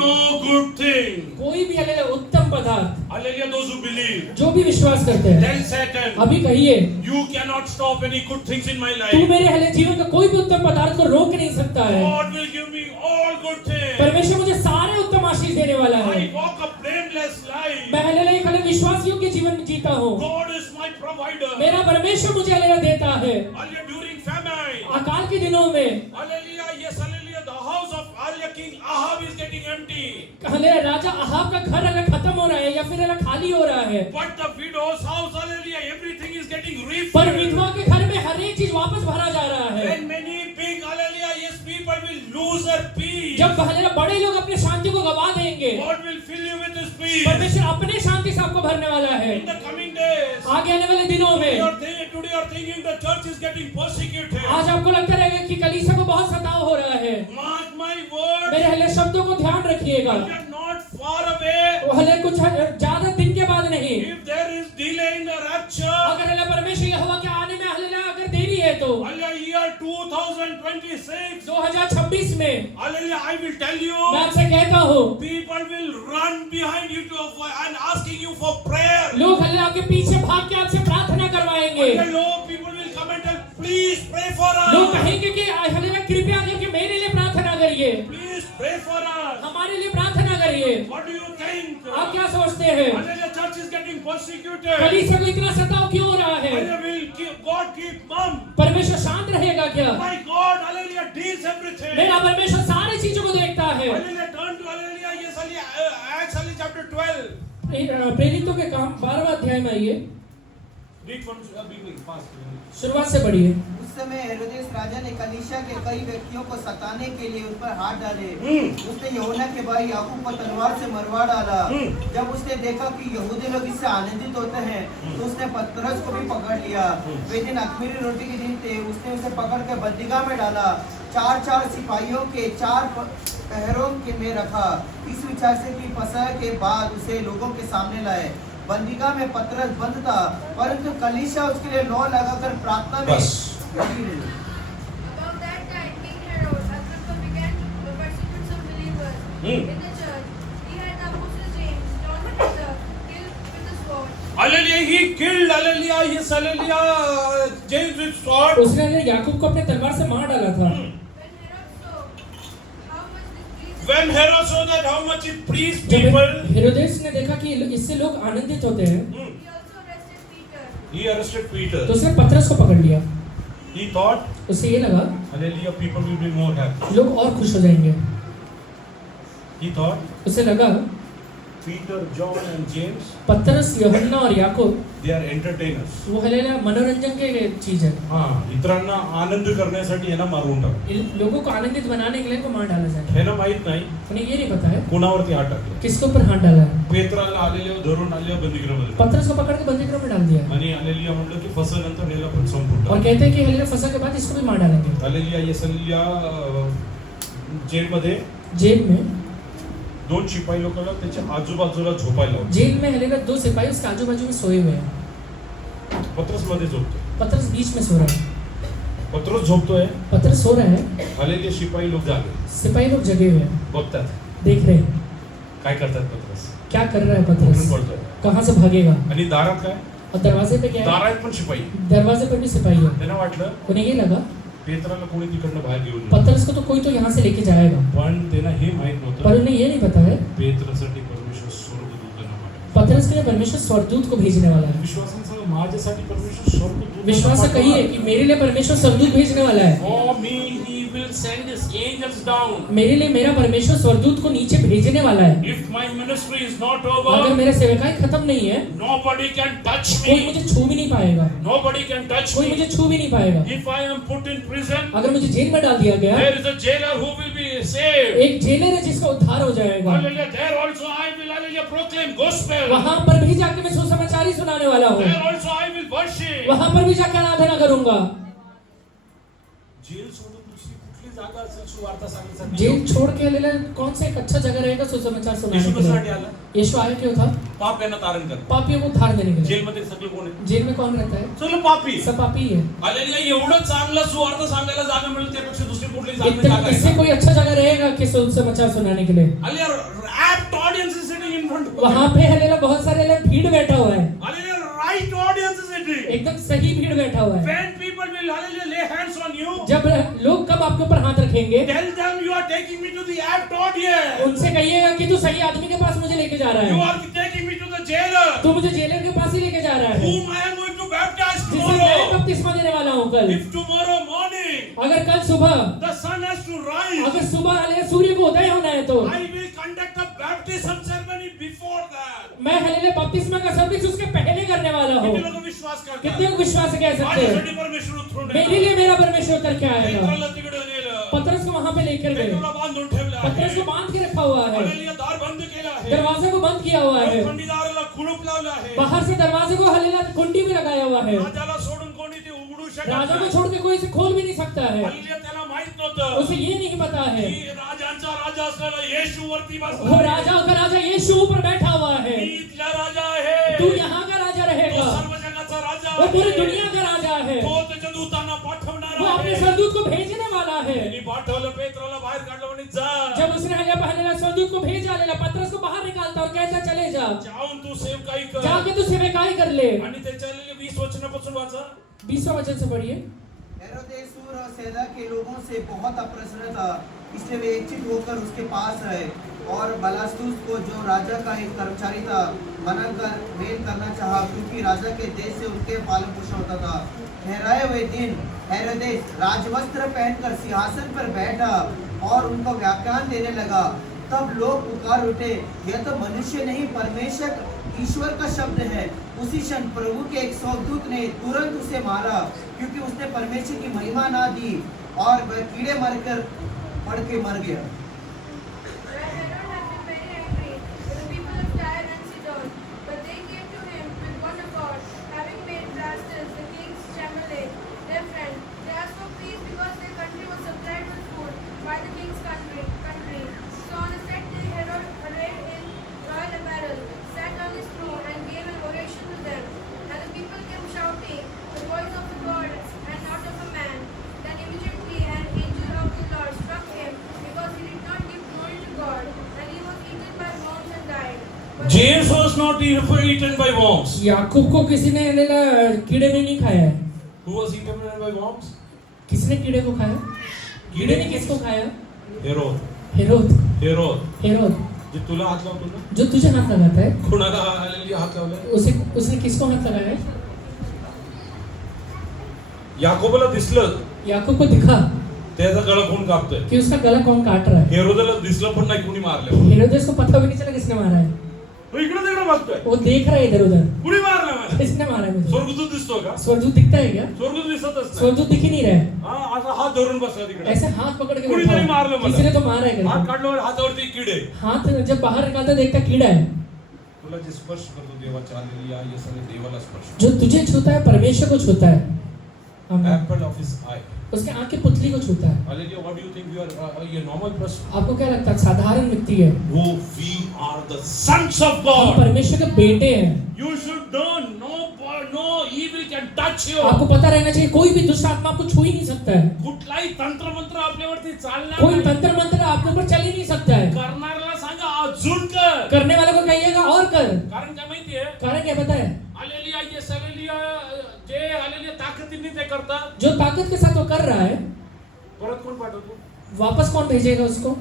No good thing. No good thing. कोई भी हले उत्तम पदार्थ, Hallelujah, those who believe. जो भी विश्वास करते हैं। Tell Satan, अभी कहिए, you cannot stop any good things in my तू life. मेरे हले जीवन का कोई भी उत्तम पदार्थ को रोक नहीं सकता है। God will give me all good things. परमेश्वर मुझे सारे उत्तम आशीष देने वाला है। I walk a blameless life. मैं हले एक हले विश्वास योग्य जीवन जीता हूँ। God is my provider. मेरा परमेश्वर मुझे हले देता है। Hallelujah, during famine. अकाल के दिनों में Hallelujah, yes, hallelujah. The house of Hallelujah King Ahab is getting empty. हले राजा अहाब का घर हले खत्म हो रहा है या फिर हले खाली हो रहा है। But the widow's house, hallelujah, everything is getting पर refilled. विधवा के घर में हर एक चीज वापस भरा जा रहा है। When many big, hallelujah, yes, people will lose their peace. जब हले बड़े लोग अपने शांति को गवा देंगे, God will fill you with His peace. परमेश्वर अपने शांति से आपको भरने वाला है। In the coming days, आगे आने वाले दिनों में today you're thinking the church is getting persecuted. आज आपको लगता रहेगा कि कलीसिया को बहुत सताव हो रहा है। Mark my word, मेरे हले शब्दों को ध्यान रखिएगा। we are not far away. वो हले कुछ ज्यादा दिन के बाद नहीं। If there is delay in the rapture, अगर हले परमेश्वर यहोवा के आने में हले अगर देरी है तो hallelujah, year 2026, 2026 में hallelujah, I will tell मैं you, आपसे कहता हूँ, people will run behind you and asking you for prayer. लोग हले आपके पीछे भाग के आपसे प्रार्थना करवाएंगे। Hello, people will come and tell, please pray for लोग us. कहेंगे कि हले कृपया करके मेरे लिए प्रार्थना करिए, Please pray for us. हमारे लिए प्रार्थना करिए। What do you think? आप क्या सोचते हैं? Hallelujah, church is getting persecuted. कलीसिया को इतना सताव क्यों हो रहा है? Hallelujah, will God keep mum? परमेश्वर शांत रहेगा क्या? My God, hallelujah, deals everything. मेरा परमेश्वर सारी चीजों को देखता है। Hallelujah, turn to hallelujah, yes, hallelujah, Acts, hallelujah, chapter 12. प्रेरितों के काम 12वां अध्याय में आइए। Read from beginning, fast. शुरुआत से पढ़िए। उस समय हेरोदेस राजा ने कलीसिया के कई व्यक्तियों को सताने के लिए उस पर हाथ डाले। उसने यूहन्ना के भाई याकूब को तलवार से मरवा डाला। जब उसने देखा कि यहूदी लोग इससे आनंदित होते हैं तो उसने पतरस को भी पकड़ लिया। वे दिन अख़मीरी रोटी के दिन थे। उसने उसे पकड़ कर बंदीगृह में डाला। 4 सिपाहियों के 4 पहरों के में रखा। इस विचार से कि फसह के बाद उसे लोगों के सामने लाए। बंदीगृह में पतरस बंद था, परंतु कलीसिया उसके लिए लौ लगाकर प्रार्थना में लगी रही। About that time, King Herod Agrippa began to persecute some believers in the church. He had the apostle James, John the brother, killed with a sword. Hallelujah, he killed, hallelujah, yes, hallelujah, James with sword. उसने याकूब को अपने तलवार से मार डाला था। When Herod saw how much When Herod saw that how much this pleased it pleased जब people, हेरोदेस ने देखा कि इससे लोग आनंदित होते हैं, he also arrested Peter. he arrested Peter. तो उसने पतरस को पकड़ लिया। He thought, उससे ये लगा hallelujah, people will be more happy. लोग और खुश हो जाएंगे। He thought, उसे लगा Peter, John and James, पतरस, यूहन्ना और याकूब they are entertainers. वो हलेला मनोरंजन के चीज है। इतरांना आनंद करण्यासाठी यांना मारून टाक. इन लोगों को आनंदित बनाने के लिए इनको मार डाला जाए। हे ना माहित नाही उन्हें ये नहीं पता है कुणावरती हात टाकले. किसके ऊपर हाथ डाला है। पेत्राला आलेले धरून आलेल्या बंदीगृहामध्ये पतरस को पकड़ के बंदीगृह में डाल दिया आणि हालेलुया म्हणलं की फसल्यानंतर याला पण संपूर्ण और कहते हैं कि हलेला फंसा के बाद इसको भी मार डालेंगे। हालेलुया येसलिया जेलमध्ये जेल में 2 शिपाई लोकांना त्याच्या आजूबाजूला झोपायला लावले. जेल में हलेला 2 सिपाही उसके आजू बाजू में सोए हुए हैं। पत्रस मध्ये झोपतो. पतरस बीच में सो रहा है। पत्रस झोपतोय. पतरस सो रहा है, हालेलुया शिपाई लोक जागे सिपाही लोग जगे हुए हैं, बघतात देख रहे हैं काय करतात पत्रस. क्या कर रहा है कुठून पतरस, पळतोय कहाँ से भागेगा। आणि दारात काय, और दरवाजे पे क्या है, दारात पण शिपाई. दरवाजे पर भी सिपाही है। त्यांना वाटलं उन्हें ये लगा पेत्राला कोणी तिकडनं बाहेर घेऊन येईल. पतरस को तो कोई तो यहाँ से लेके जाएगा, पण त्यांना हे माहित पर नव्हतं उन्हें ये नहीं पता है पेत्रासाठी परमेश्वर स्वर्गदूतांना पाठवलं. पतरस के लिए परमेश्वर स्वर्गदूत को भेजने वाला है। विश्वासांसह माझ्यासाठी परमेश्वर स्वर्गदूत विश्वास से कहिए कि मेरे लिए परमेश्वर स्वर्गदूत भेजने वाला है। For me he will send his angels down. मेरे लिए मेरा परमेश्वर स्वर्गदूत को नीचे भेजने वाला है। If my ministry is not अगर over, मेरा सेवकाई खत्म नहीं है, nobody can touch कोई me. मुझे छू भी नहीं पाएगा, Nobody can touch कोई me. मुझे छू भी नहीं पाएगा। If I am put in prison, अगर मुझे जेल में डाल दिया गया, there is a jailer who will be saved. एक जेलर है जिसका उद्धार हो जाएगा। Hallelujah. There also I will hallelujah proclaim gospel. वहां पर भी जाके मैं सुसमाचार ही सुनाने वाला हूँ, There also I will worship. वहां पर भी जाकर आराधना करूंगा। जेल सोडून दुसरी कुठली जागा असेल सुवार्ता सांगण्यासाठी? जेल छोड़ के ले कौन सा एक अच्छा जगह रहेगा सुसमाचार सुनाने यीशु के कशासाठी लिए। आला? यीशु आया क्यों था? पाप यांना तारण कर. पापियों को उद्धार देने के लिए। जेलमध्ये सगळे कोण आहे? जेल में कौन रहता है? सगळे पापी. सब पापी है। हालेलुया. एवढं चांगलं सुवार्ता सांगायला जागा मिळेल त्यापेक्षा दुसरी कुठली जागा इतना जागा इससे आहे? कोई अच्छा जगह रहेगा कि सुसमाचार सुनाने के लिए? Hallelujah. rapt audience is sitting in front of वहां पे हलेला बहुत सारे लोग भीड़ बैठा हुआ है, Hallelujah. Right audience is sitting. एकदम सही भीड़ बैठा हुआ है। When people will hallelujah lay hands on you, जब लोग कब आपके ऊपर हाथ रखेंगे, tell them you are taking me to the apt audience. उनसे कहिएगा कि तू सही आदमी के पास मुझे लेके जा रहा You है, are taking me to the jailer, तू मुझे जेलर के पास ही लेके जा रहा है, whom I am going to baptize जिसे मैं tomorrow. बपतिस्मा देने वाला हूँ कल। If tomorrow morning अगर कल सुबह, the sun has to rise, अगर सुबह हलेला सूर्य को उदय होना है तो I will conduct a baptism ceremony before that. मैं हलेला बपतिस्मा का सर्विस उसके पहले करने वाला हूँ। किती लोक विश्वास करतात? कितने लोग विश्वास से कह सकते हैं? माझ्यासाठी परमेश्वर उतरून मेरे लिए मेरा परमेश्वर उतर के आएगा। पेत्राला तिकडे नेलं. पतरस को वहां पे लेकर गए, पेत्राला बांधून ठेवलं आहे. पतरस को बांध के रखा हुआ है, हालेलुया. दार बंद केलं आहे. दरवाजे को बंद किया हुआ है, खंडीदाराला कुलूप लावलं आहे. बाहर से दरवाजे को हलेला कुंडी में लगाया हुआ है। राजाला सोडून कोणी ते उघडू शकत राजा को नाही. छोड़ के कोई इसे खोल भी नहीं सकता है। हालेलुया. त्याला माहित नव्हतं उसे ये नहीं पता है की राजांचा राजा असलेला येशू वरती वो बसला. राजाओं का राजा यीशु ऊपर बैठा हुआ है। मी इथला राजा आहे. तू यहाँ का राजा तो रहेगा, सर्व जगाचा राजा वो पूरी आहे. दुनिया का राजा है, तो त्याच्या दूतांना पाठवणार वो अपने आहे. सरदूत को भेजने वाला है। त्यांनी पाठवलं. पेत्राला बाहेर काढलं म्हणे जा. जब उसने हलेला सरदूत को भेजा, हलेला पतरस को बाहर निकालता और कहता चले जा, जाऊन तू सेवकाई कर. जाके तू सेवकाई कर ले। आणि त्याच्या 20 वचनापासून वाचा. 20वां वचन से पढ़िए। हेरोदेस सूर और सैदा के लोगों से बहुत अप्रसन्न था, इसलिए वे एकजुट होकर उसके पास रहे और बलास्तुस को जो राजा का एक कर्मचारी था मना कर मेल करना चाहा, क्योंकि राजा के देश से उनके पालन पोषण होता था। ठहराए हुए दिन हेरोदेस राजवस्त्र पहनकर सिंहासन पर बैठा और उनको व्याख्यान देने लगा। तब लोग पुकार उठे, यह तो मनुष्य नहीं ईश्वर का शब्द है। उसी क्षण प्रभु के एक स्वर्गदूत ने तुरंत उसे मारा, क्योंकि उसने परमेश्वर की महिमा ना दी और वह कीड़े मरकर पड़ के मर गया। Herod had been very angry with the people of Tyre and Sidon, but they came to him with one accord, having made Blastus, the king's chamberlain, their friend. They asked for peace because their country was supplied with food by the king's country. So on a set day, Herod, arrayed in royal apparel, sat on his throne and gave an oration to them. And the people came shouting, "The voice of the God and not of a man." Then immediately an angel of the Lord struck him, because he did not give glory to God, and he was eaten by worms and died. But James was not eaten by worms. याकूब को किसी ने लेला कीड़े ने नहीं खाया है। Who was eaten by worms? किसने कीड़े को खाया? कीड़े ने किसको खाया? Herod. हेरोद। Herod. हेरोद जे तुला हात लावतो ना, जो तुझे हाथ लगाता है, कोणाला हालेलुया हात लावलाय? उसने किसको हाथ लगाया है? याकोबला दिसलं याकूब को दिखा त्याचा गळा कोण कापतोय. कि उसका गला कौन काट रहा है। हेरोदेला दिसलं पण नाही कुणी मारलं. हेरोदेस को पता भी नहीं चला किसने मारा है। तो इकडे तिकडे बघतोय. वो देख रहा है इधर उधर, कुणी मारलं मला? किसने मारा है मुझे? स्वर्गदूत दिसतो का? स्वर्गदूत दिखता है क्या? स्वर्गदूत दिसतच नाही. स्वर्गदूत दिख ही नहीं रहा है। हा असा हात धरून बसला तिकडे. ऐसे हाथ पकड़ के कुणी बैठा तरी है। मारलं मला. किसी ने तो मारा है हात करके। काढल्यावर हातावरती किडे. हाथ जब बाहर निकालता देखता कीड़ा है। तुला जे स्पर्श करतो देवाच्या हालेलुया येसाने देवाला स्पर्श. जो तुझे छूता है परमेश्वर को छूता है। आमीन। Apple of his eye. उसके आंख की पुतली को छूता है। Hallelujah. What do you think? You are a normal person. आपको क्या लगता है साधारण व्यक्ति है? Oh, we are the sons of हम God. परमेश्वर के बेटे हैं। You should know no evil can touch you. आपको पता रहना चाहिए कोई भी दुष्ट आत्मा आपको छू ही नहीं सकता है। कुठलाही तंत्र मंत्र आपल्यावरती चालणार कोई नाही. तंत्र मंत्र आपके ऊपर चल ही नहीं सकता है। करणाऱ्याला सांगा अजून कर. करने वाले को कहिएगा और कर। कारण काय माहितीये? कारण क्या पता है? हालेलुया येस हालेलुया जे हालेलुया ताकदीने ते करतात. जो ताकत के साथ वो कर रहा है, परत कोण पाठवतो? वापस कौन भेजेगा उसको?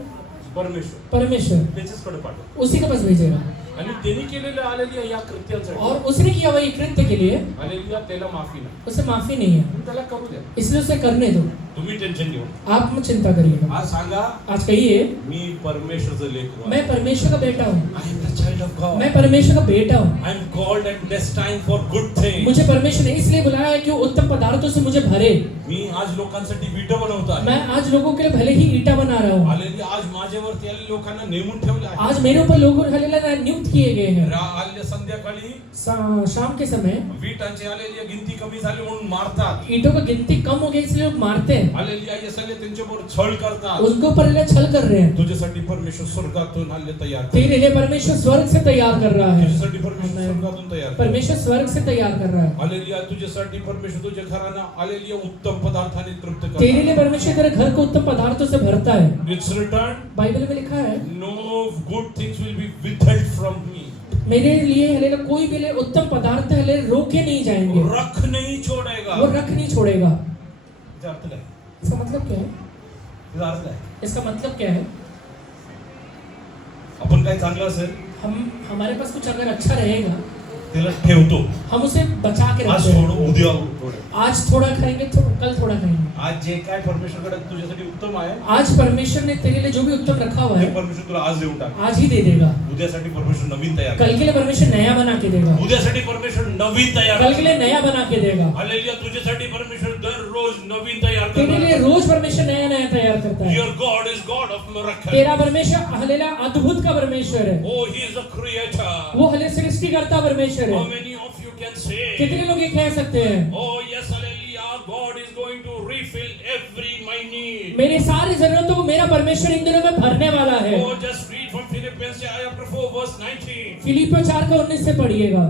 परमेश्वर. परमेश्वर त्याच्याचकडे पाठवतो. उसी के पास भेजेगा। आणि त्यांनी केलेलं हालेलुया या कृत्याचं और उसने किया वही कृत्य के लिए हालेलुया त्याला माफी नाही. उसे माफी नहीं है, तुम्ही त्याला करू द्या. इसलिए उसे करने दो। तुम्ही टेन्शन घेऊ. आप मत चिंता करिएगा। आज सांगा आज कहिए मी परमेश्वरचं लेकरू आहे. मैं परमेश्वर का बेटा हूँ। I am the child of God. मैं परमेश्वर का बेटा हूँ। I am called and destined for good things. मुझे परमेश्वर ने इसलिए बुलाया है कि वो उत्तम पदार्थों से मुझे भरे। मी आज लोकांसाठी विटा बनवत आहे. मैं आज लोगों के लिए भले ही ईटा बना रहा हूँ। हालेलुया आज माझ्यावरती आलेल्या लोकांना नेमून ठेवले आहे. आज मेरे ऊपर लोगों ने हालेलुया नियुक्त किए गए हैं। आल्या संध्याकाळी शाम के समय विटांची आलेली गिनती कमी झाली म्हणून मारतात. ईंटों की गिनती कम हो गई इसलिए लोग मारते हैं। हालेलुया ये सगळे त्यांच्यावर छळ करतात. उनके ऊपर हालेलुया छल कर रहे हैं। तुझ्यासाठी परमेश्वर स्वर्गातून आले तयार करतो. तेरे लिए परमेश्वर स्वर्ग से तैयार कर रहा है। तुझ्यासाठी परमेश्वर स्वर्गातून तयार करतो. परमेश्वर स्वर्ग से तैयार कर रहा है। हालेलुया तुझ्यासाठी परमेश्वर तुझ्या घराला हालेलुया उत्तम पदार्थाने तृप्त करतो. तेरे लिए परमेश्वर तेरे घर को उत्तम पदार्थों से भरता है। It's written, बाइबल में लिखा है no good things will be withheld from me. मेरे लिए हालेलुया कोई भी ले उत्तम पदार्थ हालेलुया रोके नहीं जाएंगे। रख नहीं छोड़ेगा. वो रख नहीं छोड़ेगा। त्याचा अर्थ काय? इसका मतलब क्या है? त्याचा अर्थ काय? इसका मतलब क्या है? आपण काय चांगलं असेल हमारे पास कुछ अगर अच्छा रहेगा त्याला ठेवतो. हम उसे बचा के आज रखते हैं। थोडं उद्या थोडं. आज थोड़ा खाएंगे कल थोड़ा खाएंगे। आज जे काय परमेश्वरकडे तुझ्यासाठी उत्तम आहे आज परमेश्वर ने तेरे लिए जो भी उत्तम रखा हुआ ते है परमेश्वर तुला आज देऊन टाक. आज ही दे देगा। उद्यासाठी परमेश्वर नवीन तयार कल के लिए परमेश्वर नया बना के देगा। उद्यासाठी परमेश्वर नवीन तयार कल के लिए नया बना के देगा। हालेलुया तुझ्यासाठी परमेश्वर दररोज नवीन तयार तेरे लिए करतो. रोज परमेश्वर नया नया तैयार करता है। Your God is God of miracle. तेरा परमेश्वर हालेलुया अद्भुत का परमेश्वर है। Oh, he is a creator. वो हालेलुया सृष्टिकर्ता परमेश्वर How है। many of you can say? कितने लोग ये कह सकते हैं? Oh yes, hallelujah. God is going to refill every my need. मेरी सारी जरूरतों को मेरा परमेश्वर इन दिनों में भरने वाला है। Oh, just read from Philippians chapter 4 verse 19. फिलिपियों 4:19 से पढ़िएगा।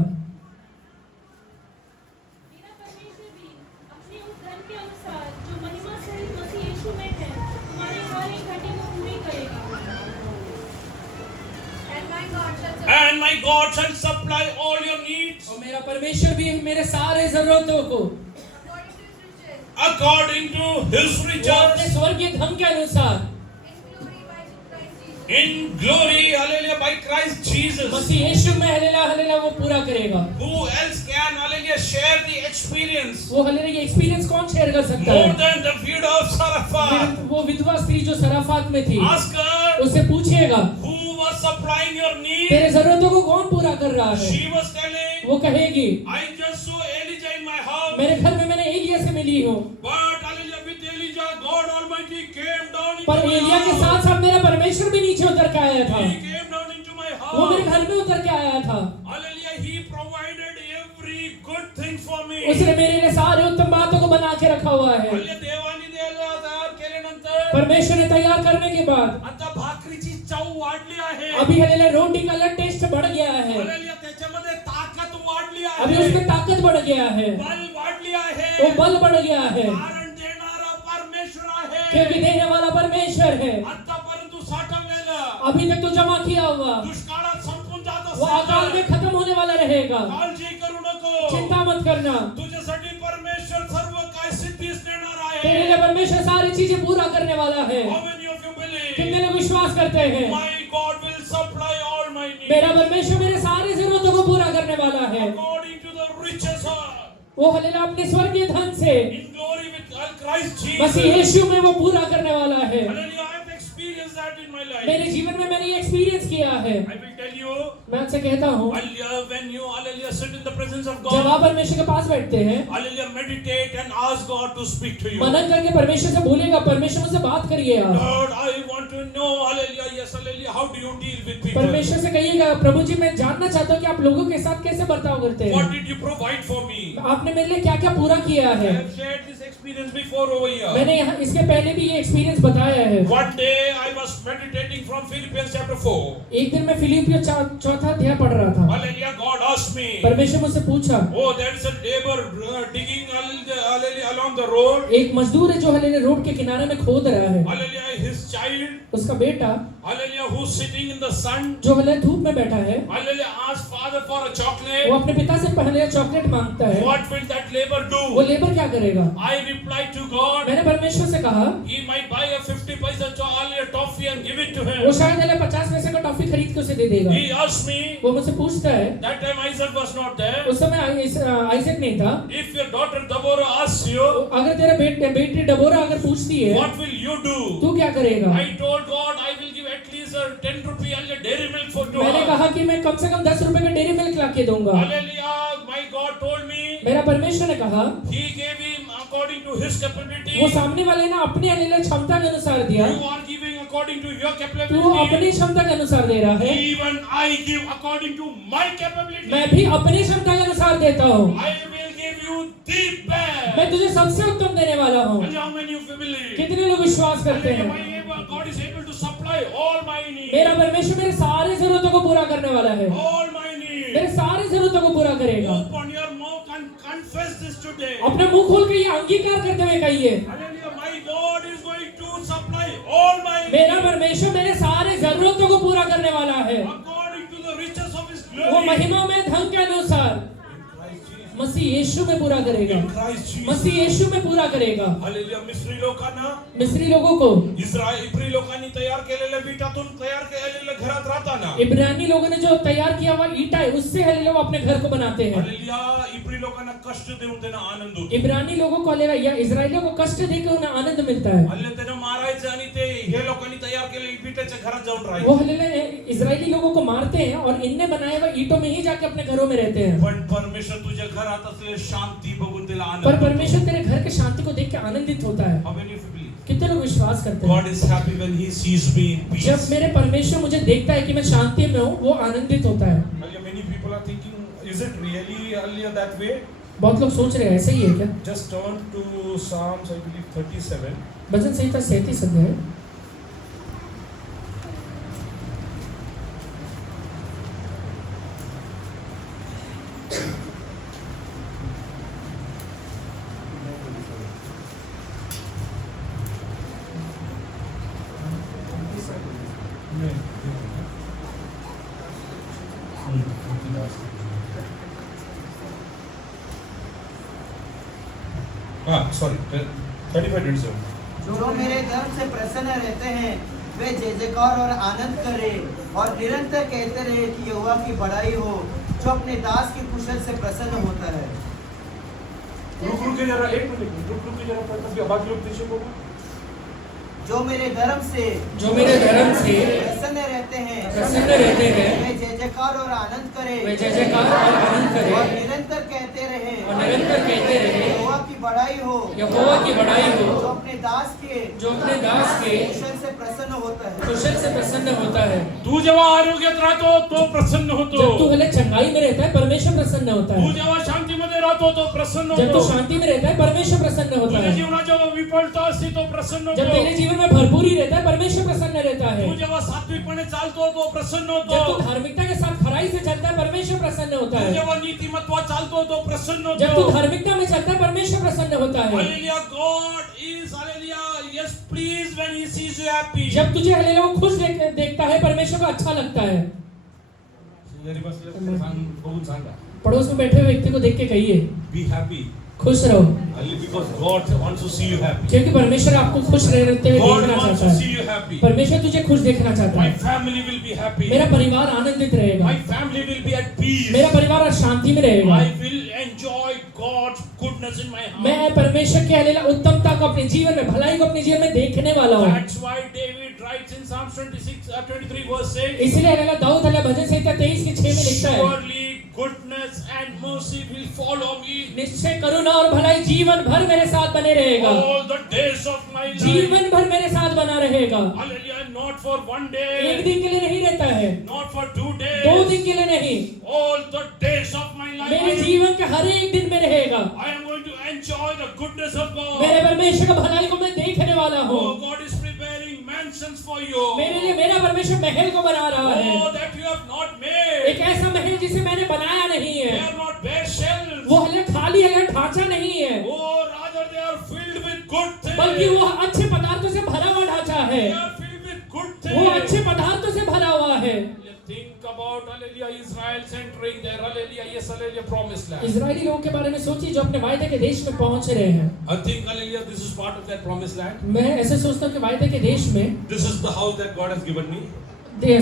मेरा परमेश्वर भी अपने उस धन के अनुसार जो महिमा सहित मसीह यीशु में है तुम्हारी हर एक घटी को पूरी करेगा। And my God shall And my God shall supply all your needs और मेरा परमेश्वर भी मेरे सारे जरूरतों को according to his riches according to his वो अपने riches स्वर्गीय धन के अनुसार in glory by Christ Jesus. in glory, hallelujah, by Christ Jesus. मसीह यीशु में हालेलुया हालेलुया वो पूरा करेगा। Who else can, hallelujah, share the experience वो हालेलुया ये एक्सपीरियंस कौन शेयर कर सकता more है? than the widow of Zarephath? वो विधवा स्त्री जो सराफात में थी Ask her उससे पूछिएगा who was supplying your need? तेरे जरूरतों को कौन पूरा कर रहा है? She was telling, वो कहेगी, I just saw Elijah in my house. मेरे घर में मैंने एलिया से मिली हूँ, But hallelujah, with Elijah, God Almighty came down into पर my एलिया के house. साथ साथ मेरा परमेश्वर भी नीचे उतर के आया था। He came down into my वो मेरे house. घर में उतर के आया था। Hallelujah, He provided every good thing for me. उसने मेरे लिए सारे उत्तम बातों को बना के रखा हुआ है। Hallelujah, देवानी द्यायला तयार केल्यानंतर परमेश्वर ने तैयार करने के बाद आता भाकरीची चव वाढली आहे. अभी हलेला रोटी का टेस्ट बढ़ गया है, Hallelujah, त्याच्यामध्ये ताकद वाढली आहे. अभी उसमें ताकत बढ़ गया है, बल वाढली आहे. वो बल बढ़ गया है, कारण देणारा परमेश्वर आहे. क्योंकि देने वाला परमेश्वर है। आतापर्यंत तू साठवलेलं अभी तक तो जमा किया हुआ दुष्काळात संपून जात वो अकाल में असेल खत्म होने वाला रहेगा। काळजी करू नको. चिंता मत करना, तुझ्यासाठी परमेश्वर सर्व काय सिद्धीस देणार तेरे आहे. लिए परमेश्वर सारी चीजें पूरा करने वाला है। How many of you believe? कितने लोग विश्वास करते हैं? My God will supply all my needs मेरा परमेश्वर मेरे सारी जरूरतों को पूरा करने वाला है। according to the riches वो हलेला अपने स्वर्गीय धन से in glory with Christ Masih Jesus. यीशु में वो पूरा करने वाला है। Hallelujah, I have experienced that in my life. मेरे जीवन में मैंने ये एक्सपीरियंस किया है। I will tell you, मैं आपसे कहता हूँ, hallelujah, when you hallelujah sit in the presence of जब God, आप परमेश्वर के पास बैठते हैं, hallelujah, meditate and ask God to speak to you. मनन करके परमेश्वर से बोलेगा, परमेश्वर मुझसे बात करिए आप। Lord, I want to know, hallelujah, yes, hallelujah, how do you deal with people? परमेश्वर से कहिएगा, प्रभु जी मैं जानना चाहता हूँ कि आप लोगों के साथ कैसे बर्ताव करते What हैं। did you provide for me? आपने मेरे लिए क्या क्या पूरा किया I है। have shared this experience before over here. मैंने यहाँ इसके पहले भी ये एक्सपीरियंस बताया है। One day I was meditating from Philippians chapter 4. एक दिन मैं फिलिपियों चौथा अध्याय पढ़ रहा था। Hallelujah, God asked me, परमेश्वर मुझसे पूछा, oh, there is a labor digging hallelujah, along the road. एक मजदूर है जो हलेले रोड के किनारे में खोद रहा है। Hallelujah, his child, उसका बेटा hallelujah, who's sitting in the sun, जो हले धूप में बैठा है, hallelujah, asked father for a वो chocolate. अपने पिता से पहले चॉकलेट मांगता है। What will that labor वो do? लेबर क्या करेगा? I replied to God, मैंने परमेश्वर से कहा, he might buy a 50 paisa toffee and give it to वो him. शायद हले 50 पैसे का टॉफी खरीद के उसे दे देगा। He asked me, वो मुझसे पूछता है, that time Isaac was not there. उस समय आइजक नहीं था, If your daughter Deborah asks you, अगर तेरा बेटी डबोरा अगर पूछती है, what will you do? तू क्या करेगा? I told God I will give at least a 10 rupee and a dairy milk for to मैंने her. कहा कि मैं कम से कम 10 रुपए का डेयरी मिल्क ला के दूंगा। Hallelujah, my God told me, मेरा परमेश्वर ने कहा, he gave him according to his capability. वो सामने वाले ने अपने हलेले क्षमता के अनुसार दिया, You are giving according to your तू capability. अपनी क्षमता के अनुसार दे रहा है, Even I give according to my capability. मैं भी अपनी क्षमता के अनुसार देता हूँ। I will give you the best. मैं तुझे सबसे उत्तम देने वाला हूँ। And how many of you believe? कितने लोग विश्वास करते Hallelujah, हैं? my God is able to supply all my needs. मेरा परमेश्वर मेरे सारे जरूरतों को पूरा करने वाला है, All my needs. मेरे सारे जरूरतों को पूरा करेगा। Open your mouth and confess this today. अपने मुंह खोल के ये अंगीकार करते हुए कहिए, Hallelujah, my God is going to supply all my मेरा needs परमेश्वर मेरे सारे जरूरतों को पूरा करने वाला है, according to the riches of His वो glory. महिमा में धन के अनुसार मसीह यीशु में पूरा करेगा, In Christ Jesus. मसीह यीशु में पूरा करेगा। Hallelujah, मिस्री लोकांना मिस्री लोगों को इब्री लोकांनी तयार केलेल्या विटातून तयार केलेल्या घरात राहताना इब्रानी लोगों ने जो तैयार किया हुआ ईटा है उससे हलेले वो अपने घर को बनाते हैं। हालेलुया, इब्री लोकांना कष्ट देऊन त्यांना आनंद होतो. इब्रानी लोगों को हलेला या इजरायलियों को कष्ट देकर उन्हें आनंद मिलता है। हल्ले त्यांना मारायचं आणि ते हे लोकांनी तयार केलेल्या विटाच्या घरात जाऊन वो राहायचे. हलेले इजरायली लोगों को मारते हैं और इनने बनाए हुए ईंटों में ही जाके अपने घरों में रहते हैं। पण परमेश्वर तुझ्या घरात असलेली शांती बघून त्याला आनंद पर होतो. परमेश्वर तेरे घर की शांति को देख के आनंदित होता है। How many of you believe? कितने लोग विश्वास करते हैं? God is happy when He sees me in peace. जब मेरे परमेश्वर मुझे देखता है कि मैं शांति में हूँ, वो आनंदित होता है। Hallelujah, many people are thinking, is it really hallelujah that way? बहुत लोग सोच रहे हैं ऐसे ही है क्या? Just turn to Psalms, I believe 37. भजन संहिता 37 अध्याय। Sorry, 35 minutes. जो मेरे धर्म से प्रसन्न रहते हैं वे जय जयकार और आनंद करें और निरंतर कहते रहे कि यहोवा की बड़ाई हो जो अपने दास की कुशल से प्रसन्न होता है। रुक के जरा एक मिनट रुक के जरा बाकी लोग पीछे बोलो. जो मेरे धर्म से प्रसन्न रहते हैं वे जय जयकार और आनंद करे और निरंतर कहते रहे यहोवा की बढ़ाई हो जो अपने दास के कुशल से प्रसन्न होता है तू जेव्हा आरोग्यात राहतो तो प्रसन्न होतो. जब तू भले चंगाई में रहता है परमेश्वर प्रसन्न होता तू है. जेव्हा शांतीमध्ये राहतो तो प्रसन्न जब तू होतो. शांति में रहता है परमेश्वर प्रसन्न होता तुझ्या है. जीवनात जेव्हा विफलता असते तो प्रसन्न जब तेरे होतो. जीवन में भरपूरी रहता है परमेश्वर प्रसन्न रहता है. तू जेव्हा सात्विकपणे चालतो तो प्रसन्न जब तू होतो. धार्मिकता के साथ खराई से चलता है परमेश्वर प्रसन्न होता तू है. जेव्हा नीतिमत्व चालतो तो प्रसन्न जब तू होतो. धार्मिकता में चलता है परमेश्वर प्रसन्न होता है. Hallelujah, God is hallelujah. Yes, please when he sees you happy. जब तुझे हालेलुया वो खुश देखता है परमेश्वर को अच्छा लगता है. शेजारी बसलेले सांग बघून सांगा. पड़ोस में बैठे हुए व्यक्ति को देख के कहिए Be happy. खुश रहो. Hallelujah, because God wants to see you happy. क्योंकि परमेश्वर आपको खुश रहते हुए God देखना wants चाहता to है. see you happy. परमेश्वर तुझे खुश देखना चाहता My है. family will be happy. मेरा परिवार आनंदित रहेगा. My family will be at peace. मेरा परिवार शांति में रहेगा. I will enjoy God's goodness in my heart. मैं परमेश्वर के हालेलुया उत्तमता को अपने जीवन में भलाई को अपने जीवन में देखने वाला हूँ. That's why David writes in Psalms 23 verse 6. इसलिए हालेलुया दाऊद हालेलुया भजन संहिता 23 के 6 में लिखता है Surely goodness and mercy will follow me निश्चय करुणा और भलाई जीवन भर मेरे साथ बने रहेगा. all the days of my life. जीवन भर मेरे साथ बना रहेगा. Hallelujah, not for one एक day, दिन के लिए नहीं रहता है. not for 2 days. 2 दिन के लिए नहीं. All the days of my life. मेरे जीवन के हर एक दिन में रहेगा. I am going to enjoy the goodness of God. मेरे परमेश्वर का भलाई को मैं देखने वाला हूँ. Oh, God is preparing mansions for you. मेरे लिए मेरा परमेश्वर महल को बना रहा है. Oh, that you have not made. एक ऐसा महल जिसे मैंने बनाया नहीं They है. are not bare shells. वो हले खाली है, ढांचा नहीं है. Oh, rather they are filled with good things. बल्कि वो अच्छे पदार्थों से भरा हुआ ढांचा है. They are filled with good things. वो अच्छे पदार्थों से भरा हुआ है. Think about hallelujah Israel entering their hallelujah yes hallelujah promised land. Israeli लोगों के बारे में सोचिए जो अपने वायदे के देश में पहुंच रहे हैं. I think hallelujah this is part of that promised land. मैं ऐसे सोचता हूँ कि वायदे के देश में This is the house that God has given me.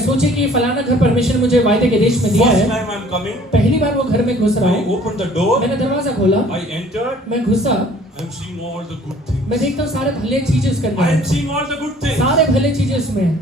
सोचिए कि फलाना घर परमेश्वर ने मुझे वायदे के देश में दिया First है. time I am coming. पहली बार वो घर में घुस रहा I हूँ. opened the door. मैंने दरवाजा खोला. I entered. मैं घुसा. I am seeing all the good things. मैं देखता हूँ सारे भले चीजें उसके I अंदर am हैं. seeing all the good things. सारे भले चीजें उसमें हैं.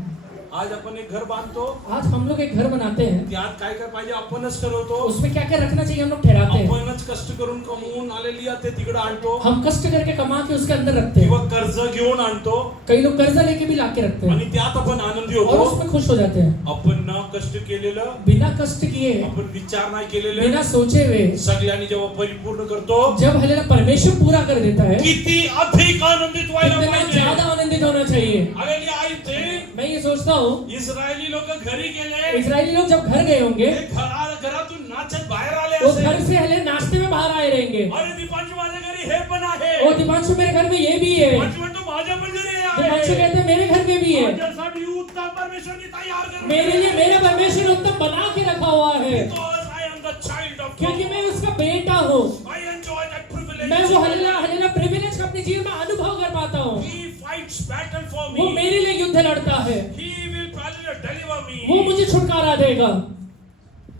आज आपण एक घर बांधतो. आज हम लोग एक घर बनाते हैं. त्यात काय काय पाहिजे आपणच ठरवतो. उसमें क्या क्या रखना चाहिए हम लोग ठहराते हैं. आपणच कष्ट करून कमवून आलेली ते तिकडे आणतो. हम कष्ट करके कमा के उसके अंदर रखते किंवा हैं. कर्ज घेऊन आणतो. कई लोग कर्जा लेके भी लाके रखते हैं आणि त्यात आपण आनंदी और होतो. उसमें खुश हो जाते हैं. आपण ना कष्ट केलेलं, बिना कष्ट किए, आपण विचार नाही केलेले, बिना सोचे हुए सगळ्यांनी जेव्हा परिपूर्ण करतो, जब हालेलुया परमेश्वर पूरा कर देता है किती अधिक आनंदित व्हायला कितना पाहिजे. ज्यादा आनंदित होना चाहिए. हालेलुया. आई थिंक मैं ये सोचता हूँ इस्रायली लोक घरी गेले. इजरायली लोग जब घर गए होंगे ते घरातून नाचत बाहेर आले वो असेल. घर से हले नाश्ते में बाहर आए रहेंगे. अरे दीपांशु माझ्या घरी हे पण आहे. और दीपांशु मेरे घर में ये भी है. दीपांशु म्हणतो माझ्या पण घरी हे दीपांशु आहे. कहते हैं मेरे घर में भी है. माझ्यासाठी उत्तम परमेश्वरने तयार करून मेरे लिए मेरा परमेश्वर उत्तम बना के रखा हुआ है. Because I am the child of क्योंकि God. मैं उसका बेटा हूँ. I enjoy that privilege. मैं वो हालेलुया प्रिविलेज का अपने जीवन में अनुभव कर पाता हूँ. He fights battle for वो me. मेरे लिए युद्ध लड़ता है. He will hallelujah deliver me. वो मुझे छुटकारा देगा.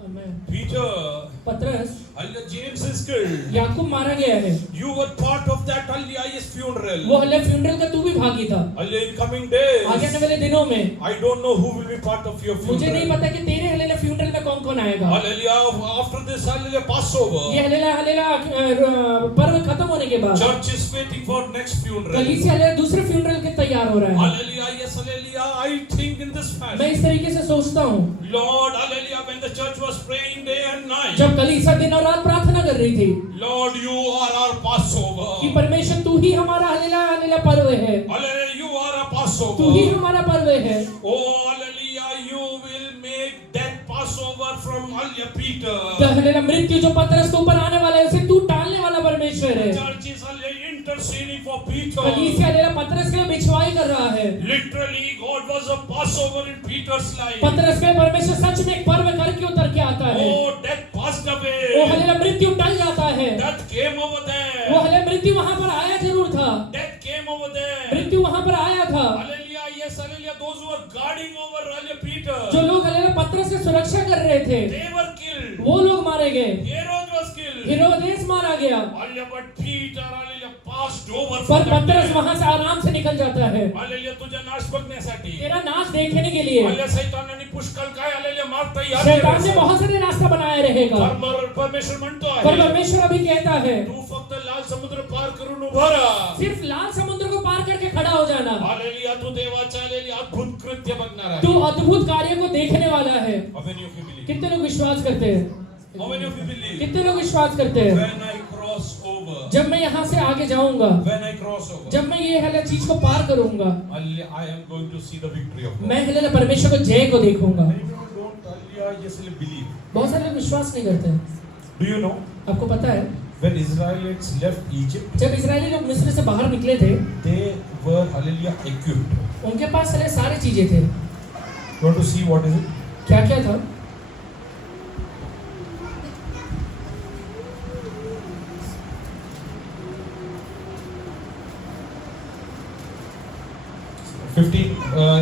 आमीन. Peter, पतरस, hallelujah, James is killed. याकूब मारा गया है. You were part of that hallelujah funeral. वो हले फ्यूनरल का तू भी भागी था. Hallelujah, in coming days. आगे आने वाले दिनों में I don't know who will be part of your मुझे नहीं funeral. पता कि तेरे हले फ्यूनरल में कौन कौन आएगा. Hallelujah, after this hallelujah Passover, ये हले पर्व खत्म होने के बाद church is waiting for next funeral. कलीसिया हले दूसरे फ्यूनरल के तैयार हो रहा है. Hallelujah, yes, hallelujah. I think in this मैं fashion. इस तरीके से सोचता हूँ. Lord, hallelujah, when the church was praying day and night. जब कलीसिया दिन और रात प्रार्थना कर रही थी Lord, you are our Passover. कि परमेश्वर तू ही हमारा हलेलुया पर्व है. Hallelujah, you are a तू ही Passover. हमारा पर्व है. Oh, hallelujah, you will make that Passover from hallelujah Peter. Hallelujah मृत्यु जो पतरस के ऊपर आने वाला है उसे तू टालने वाला परमेश्वर है. Church is hallelujah interceding for Peter. कलीसिया हलेलुया पतरस के लिए बिछवाई कर रहा है. Literally, God was a Passover in Peter's life. पतरस पे परमेश्वर सच में एक पर्व करके उतर के आता है. Oh, death passed वो away. हलेलुया मृत्यु टल जाता है. Death came over वो there. हले मृत्यु वहां पर आया जरूर था. Death came over there. मृत्यु वहां पर आया था. Hallelujah, yes, hallelujah. Those who were guarding over hallelujah Peter, जो लोग हलेलुया पतरस की सुरक्षा कर रहे थे they were killed. वो लोग मारे गए. Herod was killed. हेरोदेस मारा गया. Hallelujah, but Peter, hallelujah, crossed over पर for that पतरस day. वहां से आराम से निकल जाता है हालेलुया, तुझा नाश बघण्यासाठी. तेरा नाश देखने के लिए। हालेलुया, सैतानाने पुष्कळ काय हालेलुया मार्ग तयार शैतान ने केले. बहुत सारे रास्ता बनाया रहेगा, परमेश्वर म्हणतो पर आहे, परमेश्वर अभी कहता है तू फक्त लाल समुद्र पार करून उभा राहा. सिर्फ लाल समुद्र को पार करके खड़ा हो जाना। हालेलुया, तू देवाच्या आलेली अद्भुत कृत्य बघणार आहे. तू अद्भुत कार्य को देखने वाला है। How many of you believe? कितने लोग विश्वास करते हैं? How many of you believe? कितने लोग विश्वास करते हैं? When I cross over, जब मैं यहाँ से आगे जाऊंगा, when I cross over, जब मैं ये हले चीज को पार करूंगा, I am going to see the victory of God. मैं हले परमेश्वर को जय को देखूंगा। Many people don't just believe. बहुत सारे लोग विश्वास नहीं करते हैं। Do you know आपको पता है when Israelites left Egypt, जब इजरायली लोग मिस्र से बाहर निकले थे, they were hallelujah equipped. उनके पास सारे सारी चीजें थे। You want to see what is it? क्या क्या था?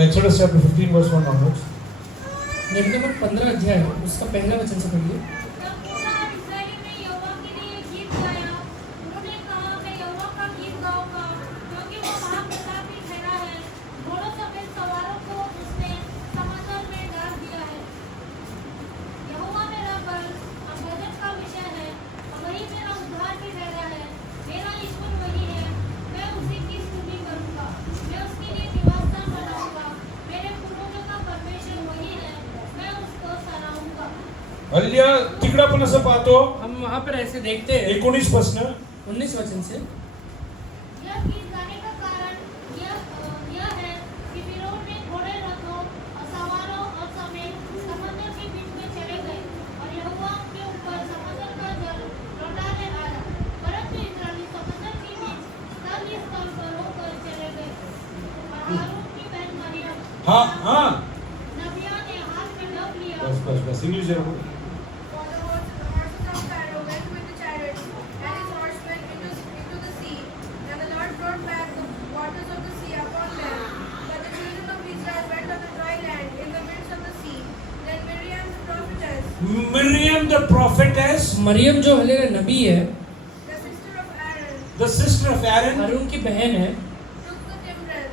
Exodus chapter 15 verse 1 onwards. निर्गमन 15 अध्याय उसका पहला वचन से पढ़िए। तब मूसा और इस्राएली ने यहोवा के लिए गीत गाया। उन्होंने कहा, मैं यहोवा का गीत गाऊंगा, क्योंकि वो महाप्रतापी ठहरा है। घोड़ों समेत सवारों को उसने समंदर में डाल दिया है। यहोवा मेरा बल और भजन का विषय है, और वही मेरा उद्धार भी ठहरा है। मेरा ईश्वर वही है, मैं उसी की स्तुति करूंगा। मैं उसके लिए निवास स्थान बनाऊंगा। मेरे पूर्वजों का परमेश्वर वही है, मैं उसको सराहूंगा। हल्ल्या तिकडं पण असं पाहतो हम वहाँ पर ऐसे देखते हैं 19 पासून 19 वचन से, यह गीत गाने का कारण यह है कि फिरौन ने घोड़े रथों और सवारों और समेत समंदर के बीच में चले गए, और यहोवा के ऊपर समंदर का जल लौटाने आया। परंतु इस्राएली समंदर के बीच स्थल ही स्थल पर होकर चले गए। और हारून की बहन मरियम हाँ नबिया ने हाथ में डब लिया। बस इंग्लिश जरा बोल. For the horses of Pharaoh went with the chariots, and his horsemen into the sea. And the Lord brought back the waters of the sea upon them. But the children of Israel went on the dry land in the midst of the sea. Then Miriam the prophetess, Miriam the prophetess, Maryam जो हले नबी है, the sister of Aaron, the sister of Aaron, हारून की बहन है, took the timbrel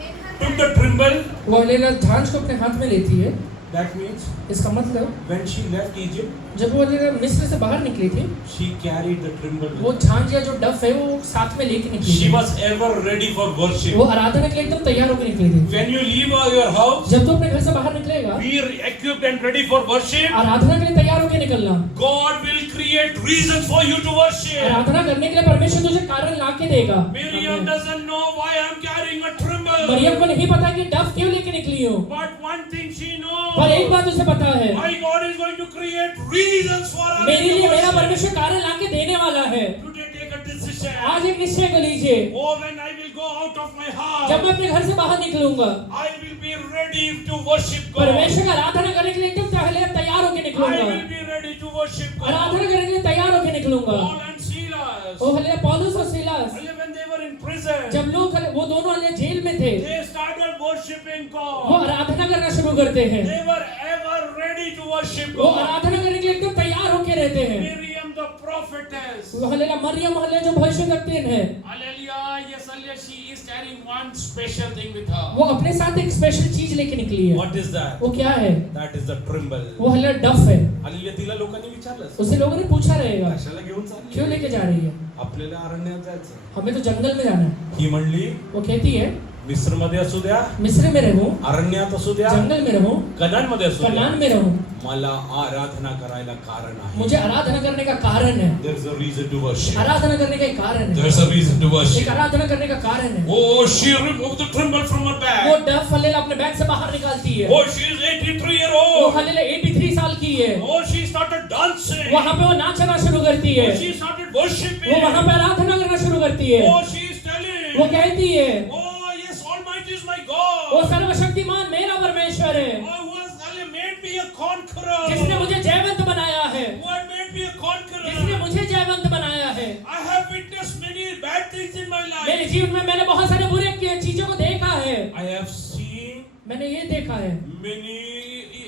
in her took hand. the trimble. वो हलेला झांझ को अपने हाथ में लेती है। That means इसका मतलब when she left Egypt, जब वो हलेला मिस्र से बाहर निकली थी, she carried the trimble with वो her. झांझ या जो डफ है वो साथ में लेके निकली She थी। was ever ready for worship. वो आराधना के लिए एकदम तैयार होकर निकली थी। When you leave your house, जब तू अपने घर से बाहर निकलेगा, be equipped and ready for worship. आराधना के लिए तैयार होकर निकलना। God will create reasons for you to worship. आराधना करने के लिए परमेश्वर तुझे कारण ला के देगा। Miriam doesn't know why I'm carrying a trimble. Maryam को नहीं पता कि डफ क्यों लेके निकली हो, But one thing she पर एक knows. बात उसे पता है, My God is going to create reasons for us मेरे लिए मेरा to परमेश्वर कारण ला के देने वाला है। Today take a decision. आज एक निश्चय को लीजिए, Oh, when I will go out of my house, जब मैं अपने घर से बाहर निकलूंगा, I will be ready to worship God. परमेश्वर का आराधना करने के लिए एकदम पहले तैयार होकर I निकलूंगा। will be ready to worship God. आराधना करने के लिए तैयार होकर निकलूंगा। Paul and Silas, वो हले पौलुस और सीलास, when they were in prison, जब लोग वो दोनों हले जेल में थे, they started worshiping वो God. आराधना करना शुरू करते हैं। They were ever ready to worship वो God. आराधना करने के लिए एकदम तैयार होकर रहते हैं। Miriam the prophetess. वो हलेला मरियम हले जो भविष्यवक्ता है, Hallelujah. Yes, hallelujah. She is carrying one special thing with her. वो अपने साथ एक स्पेशल चीज लेके निकली है। What is that? वो क्या है? That is the trimble. वो हले डफ है। Hallelujah. तिला लोकांनी विचारलं, उसे लोगों ने पूछा रहेगा, कशाला घेऊन चालली? क्यों लेके जा रही है? आपल्याला अरण्यात जायचं. हमें तो जंगल में जाना है। ही म्हणली, वो कहती है, मिस्र मध्ये असू द्या, मिस्र में रहूं, अरण्यात असू द्या, जंगल में रहूं, कनान मध्ये असू कनान द्या, में रहूं, मला आराधना करायला कारण आहे. मुझे आराधना करने का कारण है। There is a reason to worship. आराधना करने का एक कारण है। There is a reason to एक worship. आराधना करने का कारण है। Oh, she removed the trimble from her वो bag. डफ हलेला अपने बैग से बाहर निकालती है। Oh, she is 83 years वो old. हलेला 83 साल की है। Oh, she started dancing. वहाँ पे वो नाचना शुरू करती है। Oh, she started worshiping. वो वहाँ पे आराधना करना शुरू करती है। Oh, she is telling. वो कहती है, Oh, yes, Almighty is my God. वो सर्वशक्तिमान मेरा परमेश्वर है, Oh, who has made me a conqueror. जिसने मुझे जयवंत बनाया है, Who had made me a conqueror. जिसने मुझे जयवंत बनाया है। I have witnessed many bad things in my life. मेरे जीवन में मैंने बहुत सारे बुरे चीजों को देखा है। I have seen मैंने ये देखा है, many,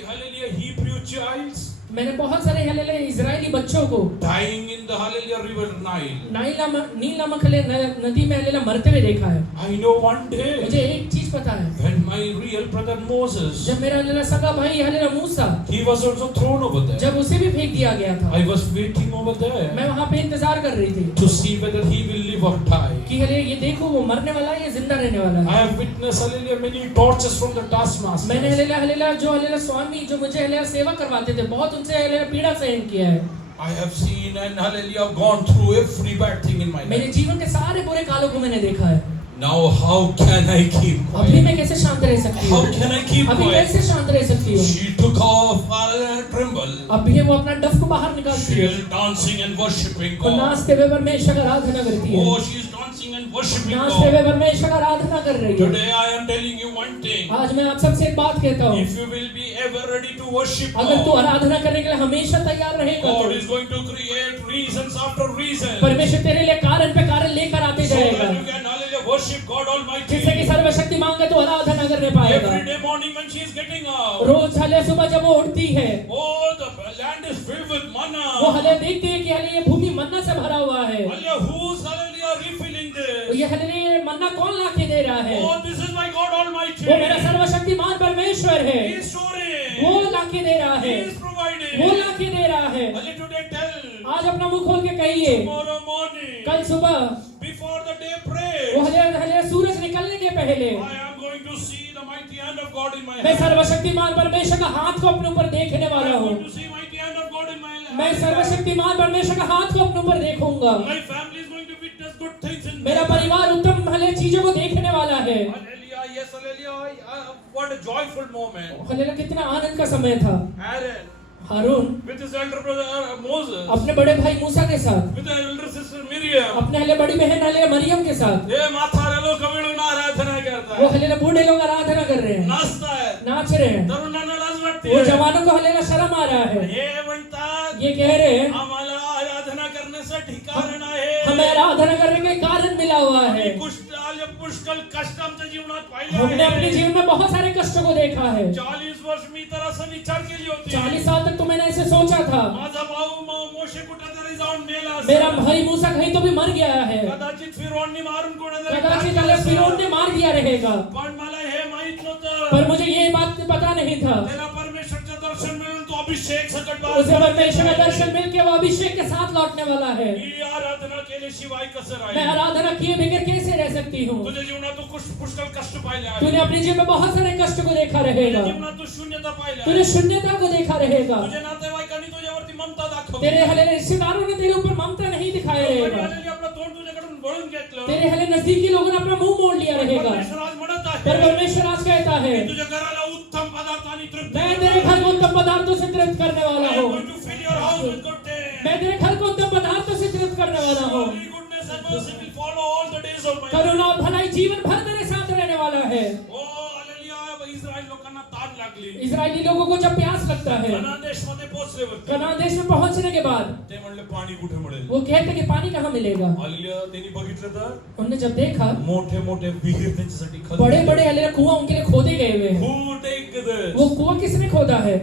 hallelujah, Hebrew childs. मैंने बहुत सारे हलेले इजरायली बच्चों को dying in the hallelujah river Nile. नील नामक नदी में हलेला मरते हुए देखा है। I know one day मुझे एक चीज पता है, when my real brother Moses, जब मेरा हलेला सगा भाई हलेला मूसा, he was also thrown over there. जब उसे भी फेंक दिया गया था, I was waiting over there मैं वहाँ पे इंतजार कर रही थी to see whether he will live or die. कि हले ये देखो वो मरने वाला है या जिंदा रहने वाला I है। have witnessed hallelujah many tortures from the taskmaster. मैंने हलेला जो हलेला स्वामी जो मुझे हलेला सेवा करवाते थे, बहुत उनसे हलेला पीड़ा सहन किया है। I have seen and hallelujah gone through every bad thing in my मेरे life. जीवन के सारे बुरे कालों को मैंने देखा है। Now how can I keep अभी quiet? मैं कैसे शांत रह सकती How हूँ? can I keep अभी quiet? कैसे शांत रह सकती हूँ? She took off tremble. अभी वो अपना डफ को बाहर निकालती She है is dancing and worshipping और God. नाचते हुए परमेश्वर का आराधना करती है। Oh, she is dancing and worshiping नाचते हुए God. परमेश्वर का आराधना कर रही है। Today I am telling you one thing. आज मैं आप सबसे एक बात कहता हूँ, If you will be ever ready to worship अगर तू God, आराधना करने के लिए हमेशा तैयार रहेगा God तो is going to create reasons after reasons. परमेश्वर तेरे लिए कारण पे कारण लेकर आते So जाएगा, that you can hallelujah worship God Almighty. जिससे कि सर्वशक्तिमान का तू आराधना करने पाएगा। Every day morning when she is getting up. रोज हले सुबह जब वो उठती है, Oh, the land is filled with वो manna. हले देखती है कि हले ये भूमि मन्ना से भरा हुआ है। Hallelujah, who's hallelujah refilling this? ये हले ये मन्ना कौन लाके दे रहा है? Oh, this is my God Almighty. वो मेरा सर्वशक्तिमान परमेश्वर है, He is storing. वो लाके दे रहा He है, is providing. वो लाके दे रहा है। Hallelujah, today tell. आज अपना मुंह खोल के कहिए, Tomorrow morning, कल सुबह before the day वो breaks, हले सूरज निकलने के पहले I am going to see the mighty hand of God in my मैं hand. सर्वशक्तिमान परमेश्वर का हाथ को अपने ऊपर देखने I वाला am हूँ। going to see mighty hand of God in my hand. मैं सर्वशक्तिमान परमेश्वर का हाथ को अपने ऊपर देखूंगा। My family is going to witness good things in मेरा परिवार उत्तम भले चीजों को देखने वाला है। Hallelujah, yes, hallelujah. What a joyful moment. हलेला कितना आनंद का समय था। Aaron, Haroon with his elder brother Moses, अपने बड़े भाई मूसा के साथ, with his elder sister Miriam. अपने हले बड़ी बहन हले मरियम के साथ, ये माथारे लोग कबीलों ना आराधना करता वो है, हले बूढ़े लोग आराधना कर रहे हैं, नाचता है, नाच रहे हैं। तरुणांना लाज वाटती वो है. जवानों को हलेला शर्म आ रहा है। हे म्हणतात, ये कह रहे हैं आम्हाला आराधना करण्यासाठी कारण आहे. हमें आराधना करने के कारण मिला हुआ है। पुष्कळ कष्ट आमच्या जीवनात पाहिले हमने अपने आहे. जीवन में बहुत सारे कष्टों को देखा है। 40 वर्ष मी तर असं विचार केली होती. 40 साल तक तो मैंने ऐसे सोचा था, माझा भाऊ मोशे कुठेतरी जाऊन मेला मेरा असेल. भाई मूसा कहीं तो भी मर गया है, कदाचित फिरौननी मारून कोणाला कदाचित हले फिरौन ने मार दिया रहेगा, पण मला हे माहित नव्हतं. पर मुझे ये बात पता नहीं था। त्याला परमेश्वरचं दर्शन मिळून तो अभिषेक सकट उसे परमेश्वर का दर्शन मिल के वो अभिषेक के साथ लौटने वाला है। ही आराधना केल्याशिवाय कसं मैं राहील. आराधना किए बगैर कैसे रह सकती हूँ? तुझ्या जीवनात तू पुष्कळ कष्ट पाहिले आहे. तूने अपने जीवन में बहुत सारे कष्ट को देखा तुझ्या रहेगा, जीवनात तू शून्यता पाहिले आहे. तूने शून्यता को देखा रहेगा, तुझ्या नातेवाईकांनी तुझ्यावरती ममता दाखवली. तेरे हले रिश्तेदारों ने तेरे ऊपर ममता नहीं दिखाया लोकांनी रहेगा, आलेली आपलं तोंड तुझ्याकडून वळून घेतलं. तेरे हले नजदीकी लोगों ने अपना मुंह मोड़ लिया रहेगा। परमेश्वर आज म्हणत पर आहे, परमेश्वर आज कहता है, मी तुझ्या घराला उत्तम पदार्थांनी तृप्त मैं तेरे घर को उत्तम पदार्थों से तृप्त करने वाला I am हूँ, going to fill your house with good things. मैं तेरे घर को उत्तम पदार्थों से तृप्त करने वाला हूँ। Surely goodness and mercy will follow all the days of my life. करुणा और भलाई जीवन भर तेरे साथ रहने वाला है। Oh, hallelujah. इस्रायल लोकांना ताण लागली. इजरायली लोगों को जब प्यास लगता है, कनान देशमध्ये पोहोचल्यावरती कनान देश में पहुंचने के बाद ते म्हणले पाणी कुठे मिळेल. वो कहते कि पानी कहाँ मिलेगा। हालेलुया. त्यांनी बघितलं तर उन्होंने जब देखा मोठे मोठे विहीर त्यांच्यासाठी बड़े बड़े हले कुआं उनके लिए खोदे गए हुए हैं। Who take this? वो कुआं किसने खोदा है?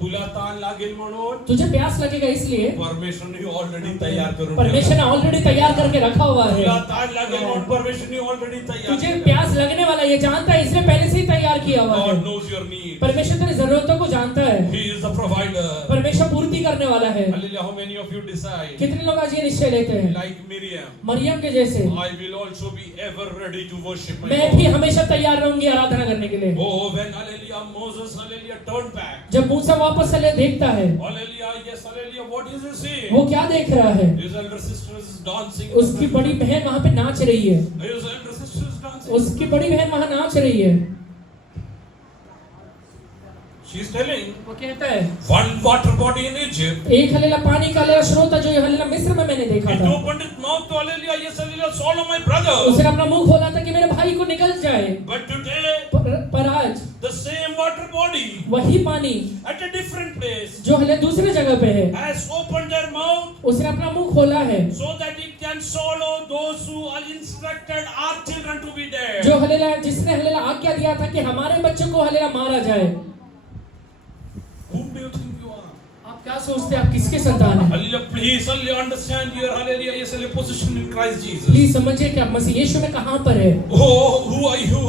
तुला ताण लागेल म्हणून तुझे प्यास लगेगा इसलिए परमेश्वरने ऑलरेडी तयार करून परमेश्वर ने ऑलरेडी तैयार करके रखा हुआ है। तुला ताण लागेल म्हणून परमेश्वरने ऑलरेडी तयार तुझे केलं. प्यास लगने वाला ये जानता है, इसने पहले से ही तैयार किया हुआ है। God knows your need. परमेश्वर तेरी जरूरतों को जानता है, He is the provider. परमेश्वर पूर्ति करने वाला है। Hallelujah. How many of you decide? कितने लोग आज ये निश्चय लेते हैं Like Miriam, मरियम के जैसे, I will also be ever ready to worship my मैं भी God. हमेशा तैयार रहूंगी आराधना करने के लिए। Oh, when hallelujah, Moses, hallelujah, turned back. जब मूसा वापस चले देखता है, Hallelujah, yes, hallelujah. What is he saying? वो क्या देख रहा है? His elder sister is dancing. उसकी बड़ी बहन वहां पे नाच रही है, His elder sister is dancing. उसकी बड़ी बहन वहां नाच रही है। She is telling वो कहता है one water body in Egypt. एक हलेला पानी का हलेला स्रोत है जो ये हलेला मिस्र में मैंने देखा It था। opened its mouth to hallelujah, yes, hallelujah, swallow my brother. उसने अपना मुंह खोला था कि मेरे भाई को निकल जाए, But today, पर आज the same water body वही पानी at a different place जो हले दूसरे जगह पे है, has opened their mouth उसने अपना मुंह खोला है so that it can swallow those who are instructed our children to be dead. जो हलेला जिसने हलेला आज्ञा दिया था कि हमारे बच्चों को हलेला मारा जाए। Whom do you think you are? आप आप क्या सोचते हैं आप किसके संतान हैं? Hallelujah. Please, hallelujah, understand your hallelujah, yes, hallelujah, position in Christ Jesus. Please समझिए कि आप मसीह यीशु में कहाँ पर है। Oh, who are you?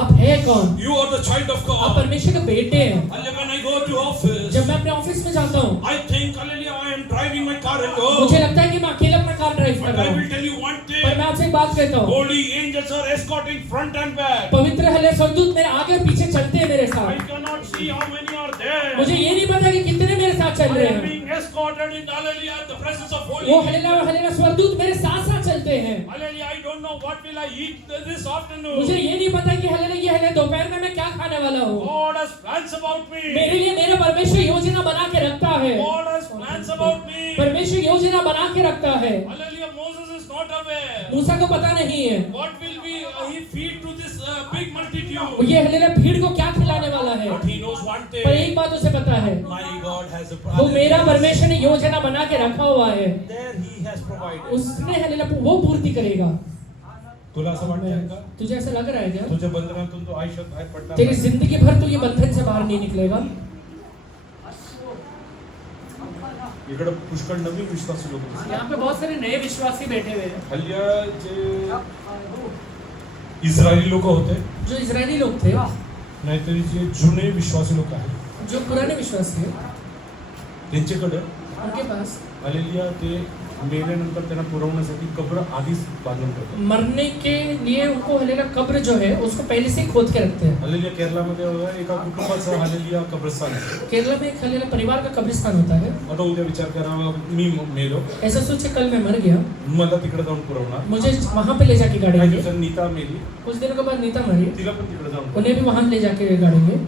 आप है कौन? You are the child of आप God. परमेश्वर के बेटे हैं। Hallelujah. When I go to office, जब मैं अपने ऑफिस में जाता हूँ I think, hallelujah, I am driving my car alone. मुझे लगता है कि मैं अकेला अपना कार ड्राइव कर But रहा I हूँ, will tell you one पर thing. मैं आपसे एक बात कहता हूँ, Holy angels are escorting front and back. पवित्र हले स्वर्गदूत मेरे आगे और पीछे चलते हैं मेरे I साथ। cannot see how many are there. मुझे ये नहीं पता कि कितने मेरे साथ चल I रहे am हैं। being escorted in hallelujah the presence of holy वो angels. हलेला स्वर्गदूत मेरे साथ साथ चलते हैं। Hallelujah, I don't know what will I eat this afternoon. मुझे ये नहीं पता कि हलेला ये हले दोपहर में मैं क्या खाने वाला हूँ। God has plans about me. मेरे लिए मेरा परमेश्वर योजना बना के रखता है। God has plans about me. परमेश्वर योजना बना के रखता है। Hallelujah, Moses is not aware. मूसा को पता नहीं है What will be he feed to this big multitude? ये हलेला भीड़ को क्या खिलाने वाला है, But he knows one पर thing. एक बात उसे पता है, My God has a वो मेरा plan. परमेश्वर ने योजना बना के रखा हुआ है, There he has provided. उसने हलेला वो पूर्ति करेगा। तुला असं वाटतंय का तुझे ऐसा लग रहा है क्या तुझ्या बंधनातून तो आयुष्यात बाहेर पडणार तेरी नाही? जिंदगी भर तू ये बंधन से बाहर नहीं निकलेगा? इकडे पुष्कळ नवीन विश्वासी लोक दिसतात. यहाँ पे बहुत सारे नए विश्वासी बैठे हुए हैं, हल्ल्या जे इस्रायली लोक होते जो इजरायली लोग थे, नाहीतरी जे जुने विश्वासी लोक आहेत जो पुराने विश्वासी है, त्यांच्याकडे उनके पास हालेलुया ते मेल्यानंतर त्यांना पुरवण्यासाठी कब्र आधीच बांधून ठेवतात. मरने के लिए उनको हलेला कब्र जो है उसको पहले से ही खोद के रखते हैं। हालेलुया केरलामध्ये बघा, एका कुटुंबाचं हालेलुया कब्रस्तान आहे. केरला में एक हलेला परिवार का कब्रिस्तान होता है। आता उद्या विचार करा, मी मेलो, ऐसा सोचे कल मैं मर गया, मला तिकडे जाऊन पुरवणार. मुझे वहां पे ले जाके काही गाड़ेंगे। दिवसांनी नीता मेली, कुछ दिनों के बाद नीता मरी, तिला पण तिकडे जाऊन पुरवणार. उन्हें भी वहां ले जाके गाड़ेंगे।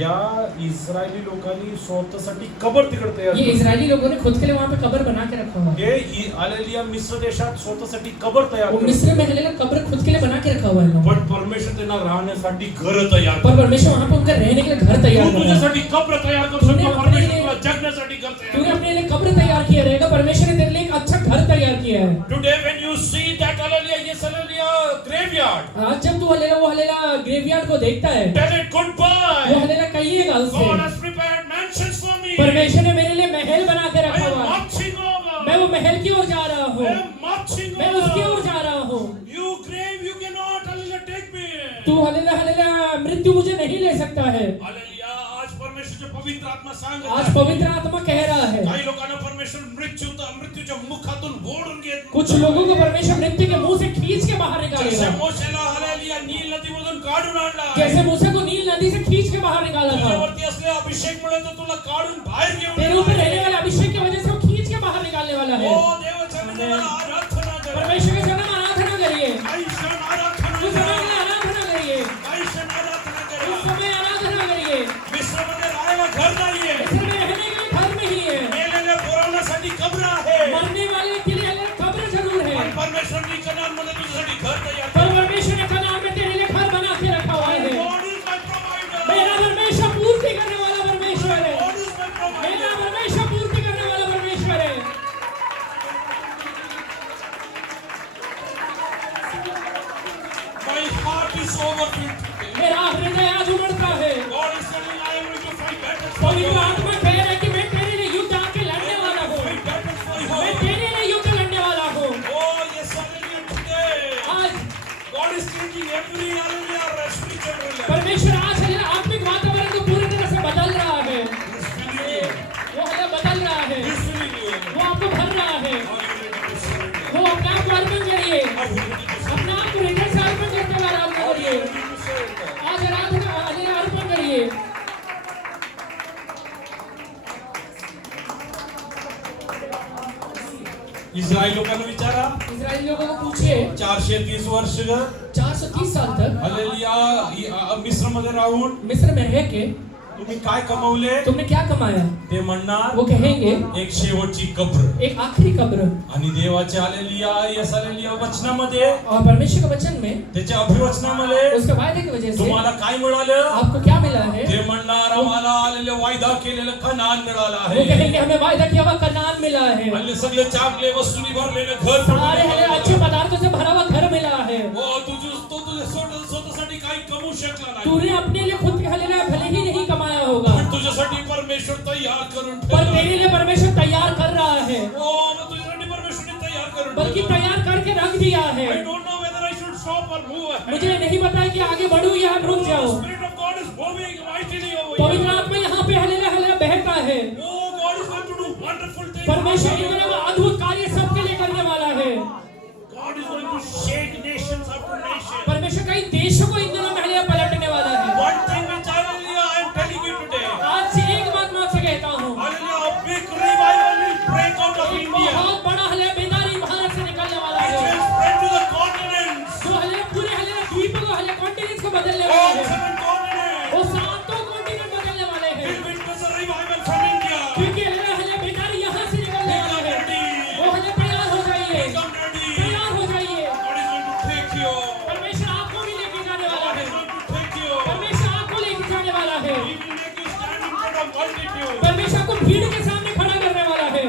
या इस्रायली लोकांनी स्वतःसाठी कबर तिकडे तयार ये केली. इजरायली लोगों ने खुद के लिए वहां पे कब्र बना के रखा हुआ है। हे हालेलुया मिस्र देशात स्वतःसाठी कबर तयार वो केली. मिस्र में हलेला कब्र खुद के लिए बना के रखा हुआ है लोगों ने। पण परमेश्वर त्यांना राहण्यासाठी घर तयार पर परमेश्वर वहां पे उनका रहने के लिए घर तैयार तू कर रहा है। तुझ्यासाठी कब्र तयार करू तूने शकतो. अपने परमेश्वर लिए- तुला जगण्यासाठी घर तयार तूने अपने लिए कब्र तैयार किया रहेगा, परमेश्वर ने तेरे लिए एक अच्छा घर तैयार किया है। Today when you see that hallelujah, yes hallelujah, graveyard, आज जब तू वो हलेला ग्रेवयार्ड को देखता है, tell it वो goodbye. हलेला कहिएगा God उससे, has prepared mansions for me. परमेश्वर ने मेरे लिए महल बना के I रखा am हुआ है। marching over. मैं वो महल की ओर जा रहा I हूँ, am marching मैं उसकी ओर over. जा रहा हूँ। You grave, you cannot hallelujah take me. तू हलेला मृत्यु मुझे नहीं ले सकता है। Hallelujah, आज परमेश्वरचे पवित्र आत्मा सांगत आज आहे. पवित्र आत्मा कह रहा है, काही लोकांना परमेश्वर मृत्यूच्या मुखातून ओढून घेत. कुछ लोगों को परमेश्वर मृत्यु के मुंह से खींच के बाहर जैसे निकालेगा, मोशेला हallelujah नील नदीमधून काढून आणला. जैसे मूसा को नील नदी से खींच के बाहर निकाला था। तुझ्यावरती असलेल्या अभिषेकमुळे तो तुला काढून बाहेर घेऊन तेरे ऊपर रहने वाले अभिषेक की वजह से वो खींच के बाहर निकालने वाला है। ओ देवाच्या नावाला आराधना करा. परमेश्वर के जन्म आराधना करिए, काही क्षण आराधना उस करा. समय के लिए आराधना करिए, काही क्षण आराधना उस करा. समय आराधना करिए। मिस्रमध्ये राहायला घर नाहीये. मिस्र में रहने के लिए घर नहीं है, मेलेल्या पुरवण्यासाठी कब्र आहे. मरने वाले के लिए कब्र जरूर है, पण परमेश्वरनी कनानमध्ये तुझ्यासाठी घर तयार पर केलं. परमेश्वर ने कनान में तेरे लिए घर बना के रखा हुआ है। God is my provider. मेरा परमेश्वर पूर्ति करने वाला परमेश्वर है, God is my provider. मेरा परमेश्वर पूर्ति करने वाला परमेश्वर है। My heart is overfilled. मेरा हृदय आज उमड़ता है। God is telling I am going to fight battles for you. पवित्र आत्मा कह रहा है कि मैं तेरे लिए युद्ध आके लड़ने वाला हूँ, Fight battles for मैं you. तेरे लिए युद्ध लड़ने वाला हूँ। Oh yes, hallelujah today. आज God is changing every hallelujah spiritual realm. परमेश्वर आज है आत्मिक वातावरण को पूरी तरह से बदल रहा है। He's filling you. वो हमें बदल रहा है, He's filling you. वो आपको भर रहा है। Are you ready to surrender? वो अपने आप को अर्पण करिए, Are you ready to surrender? अपने आप को हृदय से अर्पण करते हुए आराधना Are you करिए। ready to surrender? आज आराधना अर्पण करिए। इस्रायल लोकांना विचारा इजरायली लोगों को पूछिए, 430 वर्ष 430 साल तक हालेलुया मिस्रमध्ये राहून मिस्र में रह के तुम्ही काय कमवले. तुमने क्या कमाया? ते म्हणणार वो कहेंगे एक शेवटची कब्र. एक आखिरी कब्र। आणि देवाच्या हालेलुया यस हालेलुया वचनामध्ये और परमेश्वर के वचन में त्याच्या अभिवचनामध्ये उसके वायदे की वजह से तुम्हाला काय मिळालं. आपको क्या मिला है? ते म्हणणार आम्हाला आलेले वायदा केलेलं कनान मिळाला वो आहे. कहेंगे हमें वायदा किया हुआ कनान मिला है, आणि सगळे चांगले वस्तूनी भरलेले घर सारे पडलेले हमें अच्छे पदार्थों से भरा हुआ घर मिला है। हो तुझ्या स्वतःसाठी काही कमवू शकला नाही. तूने अपने लिए खुद के हलेला भले ही नहीं कमाया होगा, पण तुझ्यासाठी परमेश्वर परमेश्वर तयार करून पर ठेवलं. तेरे लिए परमेश्वर तैयार कर रहा है, ओ मग तुझ्यासाठी परमेश्वरने तयार करून बल्कि ठेवलं. तैयार करके रख दिया है. I don't know whether I should stop or move ahead. मुझे नहीं पता है कि आगे बढ़ूं या रुक The जाऊं. Spirit of God is moving mightily over पवित्र here. आत्मा यहाँ पे हलेला हलेला बहता है. Oh, God is going to do wonderful things. परमेश्वर इन दिनों में अद्भुत कार्य सबके लिए करने वाला है. God is going to shake nations after nations. परमेश्वर कई देशों को इन दिनों में हलेला पलटने वाला है. One thing which hallelujah I am telling you today. आज से एक बात मैं आपसे कहता हूँ, Hallelujah, a big revival will break out of एक India. बहुत बड़ा हलेला बेदारी भारत से निकलने वाला It है. will spread to the continents. जो हलेला पूरे हलेला द्वीपों को हलेला कॉन्टिनेंट्स को बदलने All वाला है. 7 continents वो सातों कॉन्टिनेंट बदलने वाले हैं. will witness a revival from India. क्योंकि हलेला बेदारी यहाँ से निकलने वाला है. वो हलेला तैयार हो जाइए, Become ready. तैयार हो जाइए. God is going to take you. परमेश्वर आपको भी लेके जाने वाला God है. is going to take you. परमेश्वर आपको लेके जाने वाला है. He will make you stand in front of multitude. परमेश्वर को भीड़ के सामने खड़ा करने वाला है.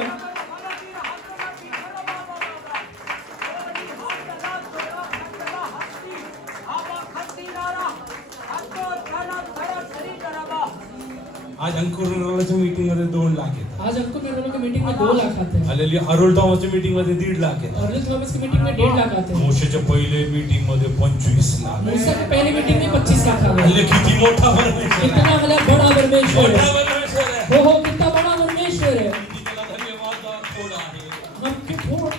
आज अंकुर निर्मलाच्या मीटिंग मध्ये 2 लाख येतात. आज अंकुर निर्मला की मीटिंग में 2 लाख आते हैं हालेलुया. अरुण थॉमसच्या मीटिंग मध्ये 1.5 लाख येतात. और थॉमस की मीटिंग में 1.5 लाख आते हैं. मोशेच्या पहिले मीटिंग मध्ये 25 लाख. मूसा की पहली मीटिंग में 25 लाख आ गए. हल्ले किती मोठा परमेश्वर आहे. कितना हला बड़ा परमेश्वर मोठा है. परमेश्वर आहे. हो कितना बड़ा परमेश्वर है. किती त्याला धन्यवाद थोडा आहे. हम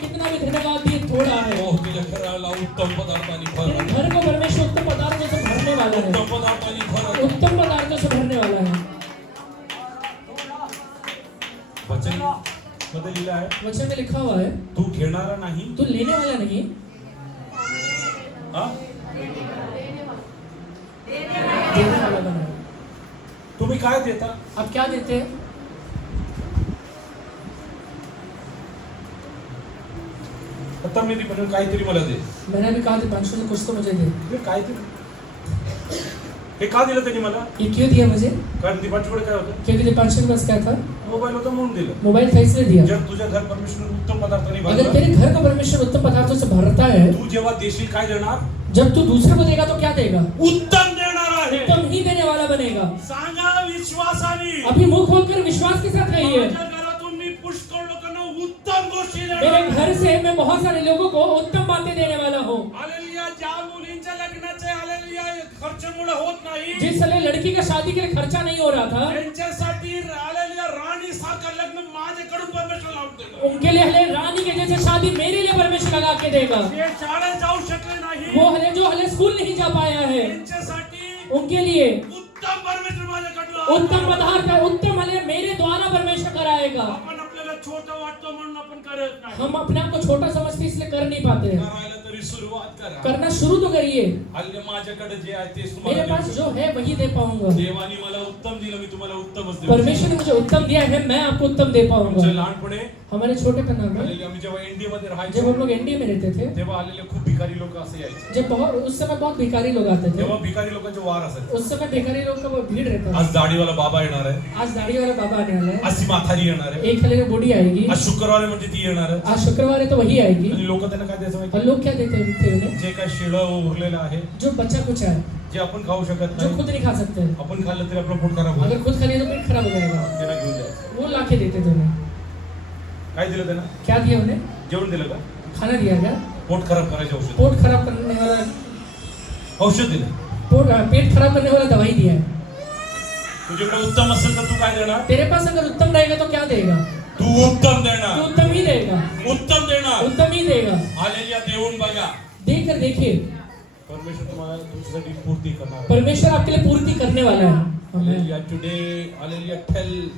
कितना भी धन्यवाद दिए थोड़ा है. हो तुझ्या घराला उत्तम पदार्थांनी भर. तेरे घर को परमेश्वर उत्तम पदार्थों से भरने वाला है. उत्तम पदार्थांनी भर. उत्तम पदार्थों से भरने वाला है. वचन मध्ये लिहिलं आहे, वचन में लिखा हुआ है, तू घेणारा नाही. तू लेने वाला नहीं, हा? देने वाला बना है. तुम्ही काय देता? आप क्या देते हैं? आता मी म्हणून काहीतरी मला दे. मैंने भी कहा था 500 से कुछ तो मुझे दे. हे काहीतरी हे का दिलं त्यांनी मला? ये क्यों दिया मुझे? कारण दीपाचीकडे काय होतं? क्योंकि दीपांशु के पास क्या था? मोबाईल होता म्हणून दिलं. मोबाइल था इसलिए दिया. जर तुझ्या घर परमेश्वर उत्तम पदार्थांनी अगर भरलं, तेरे घर को परमेश्वर उत्तम पदार्थों से भरता है, तू जेव्हा देशील काय देणार? जब तू दूसरे को देगा तो क्या देगा? उत्तम देणार आहे. उत्तम ही देने वाला बनेगा. सांगा विश्वासाने. अभी मुंह खोलकर विश्वास के साथ कहिए, माझ्या घरातून मी पुष्कळ लोकांना उत्तम गोष्टी मेरे देणार. घर से मैं बहुत सारे लोगों को उत्तम बातें देने वाला हूँ. हालेलुया. ज्या मुलींच्या लग्नाचे हालेलुया खर्चमुळे होत नाही, जिस साले लड़की का शादी के लिए खर्चा नहीं हो रहा था, त्यांच्यासाठी हालेलुया राणी सारखं लग्न माझ्याकडून परमेश्वर लावून देणार. उनके लिए हले रानी के जैसे शादी मेरे लिए परमेश्वर लगा के देगा. जे शाळेत जाऊ शकले नाही, वो हले जो हले स्कूल नहीं जा पाया है, त्यांच्यासाठी उनके लिए उत्तम परमेश्वर माझ्याकडून उत्तम पदार्थ है, उत्तम हले मेरे द्वारा परमेश्वर कराएगा. आपण आपल्याला छोटं वाटतं म्हणून आपण करत नाही. हम अपने आप को छोटा समझते इसलिए कर नहीं पाते हैं. करायला तरी सुरुवात करा. करना शुरू तो करिए. हल्ली माझ्याकडे जे आहे तेच मेरे तुम्हाला पास देऊ जो शकतो. है वही दे पाऊंगा. देवाने मला उत्तम दिलं, मी तुम्हाला उत्तमच देऊ परमेश्वर ने शकतो. मुझे उत्तम दिया है, मैं आपको उत्तम दे तुमच्या पाऊंगा. लहानपणे हमारे छोटे का नाम है, हालेलुया, आम्ही जेव्हा इंडिया मध्ये जब राहायचो हम लोग एनडीए में रहते थे, तेव्हा आलेले खूप भिकारी लोक असे यायचे. जब बहुत उस समय बहुत भिखारी लोग आते थे. तेव्हा भिकारी लोकांचे वार असायचे. उस समय भिखारी लोग का वो भीड़ रहता था. आज दाढीवाला बाबा येणार आहे, आज दाढ़ी वाला बाबा आने वाला है, आज ती म्हातारी येणार आहे, एक हले बूढ़ी आएगी, आज शुक्रवार म्हणजे ती येणार आहे. आज शुक्रवार है तो वही आएगी. आणि लोक त्यांना काय द्यायचं और माहिती? लोग क्या देते हैं उन्हें? जे काय शिळं उरलेलं आहे, जो बच्चा कुछ है, जे आपण खाऊ शकत जो नाही, खुद नहीं खा सकते हैं. आपण खाल्लं तरी आपलं पोट खराब होईल. अगर खुद खा लिए तो पेट खराब हो जाएगा. त्यांना घेऊन द्यायचं. वो लाके देते थे उन्हें. काय दिलं त्यांना? क्या दिया उन्हें? जेवण दिलं का? खाना दिया क्या? पोट खराब करायचे औषध. पोट खराब करने वाला, औषध दिलं. पेट खराब करने वाला दवाई दिया है. तुझ्याकडे उत्तम असेल तर तू काय देणार? तेरे पास अगर उत्तम रहेगा तो क्या देगा? तू उत्तम तू देणार. उत्तम ही देगा. उत्तम देणार. उत्तम ही देगा. हालेलुया. देऊन बघा. देख कर देखिए, परमेश्वर तुम्हाला तुमच्यासाठी पूर्ती करणार आहे. परमेश्वर आपके लिए पूर्ति करने वाला है. हालेलुया. टुडे हालेलुया टेल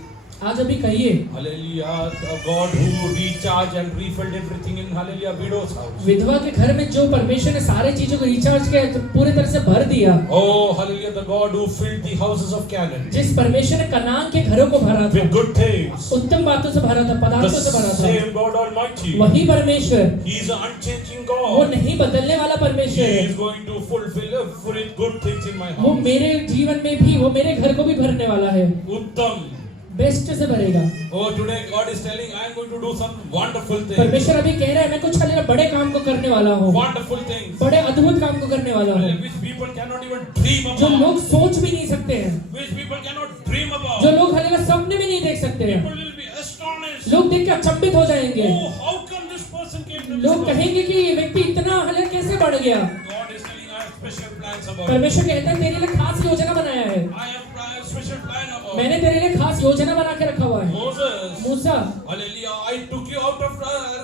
आज अभी कहिए, hallelujah the God who recharge and refilled everything in hallelujah widow's house. विधवा के घर में जो परमेश्वर ने सारे चीजों को रिचार्ज किया तो पूरी तरह से भर दिया. Oh hallelujah the God who filled the houses of Canaan जिस परमेश्वर ने कनान के घरों को भरा था, with good things. उत्तम बातों से भरा था, The पदार्थों से भरा था. same God Almighty. वही परमेश्वर, He is an unchanging वो God. नहीं बदलने वाला He परमेश्वर है. is going to fulfill every good things in my वो house. मेरे जीवन में भी, वो मेरे घर को भी भरने वाला है. उत्तम. बेस्ट से भरेगा. Oh today God is telling I am going to do some wonderful things. परमेश्वर अभी कह रहा है मैं कुछ हालेलुया बड़े काम को करने वाला हूँ. Wonderful things. बड़े अद्भुत काम को करने वाला हूँ, Which people cannot even dream जो about. लोग सोच भी नहीं सकते हैं, Which people cannot dream about. जो लोग हालेलुया सपने में सकते हैं। People will be astonished. लोग देख के अचंभित हो जाएंगे। Oh, how come this person came to this लोग house? कहेंगे कि ये व्यक्ति इतना हले कैसे बढ़ गया। God is telling, I have special plans about it. परमेश्वर कहता है तेरे लिए खास योजना बनाया है। I have special plan about मैंने it. तेरे लिए खास योजना बना के रखा हुआ है। Moses, Musa, hallelujah, I took you out of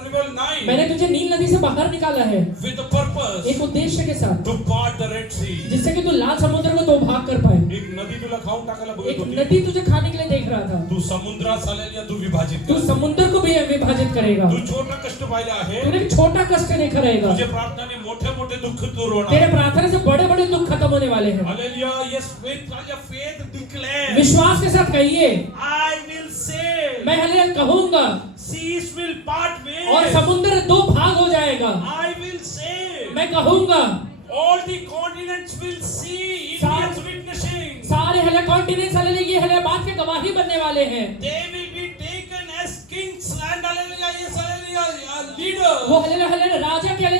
river Nile मैंने तुझे नील नदी से बाहर निकाला है with the purpose एक उद्देश्य के साथ, to part the Red Sea. जिससे कि तू लाल समुद्र को दो भाग कर पाए। एक नदी तुला खाऊन टाकायला एक बघत होती. नदी तुझे खाने के लिए देख रहा था। तू समुद्रात चालेल तू विभाजित तू कर. समुद्र को भी विभाजित करेगा। तू छोटा कष्ट पाहिला आहे. तूने एक छोटा कष्ट देखा रहेगा। तुझे प्रार्थनाने मोठे मोठे दुःख दूर होणार. तेरे प्रार्थना से बड़े बड़े दुख खत्म होने वाले हैं। Hallelujah, yes, faith declare. विश्वास के साथ कहिए, I will say. मैं हले कहूंगा Seas will part ways. और समुद्र दो भाग हो जाएगा। I will say. मैं कहूंगा All the continents will see Indians witnessing. सारे हले कॉन्टिनेंट्स हले ये हले बात के गवाही बनने वाले हैं। They will be taken as kings and hallelujah, yes, hallelujah, leaders. वो हले राजा के हले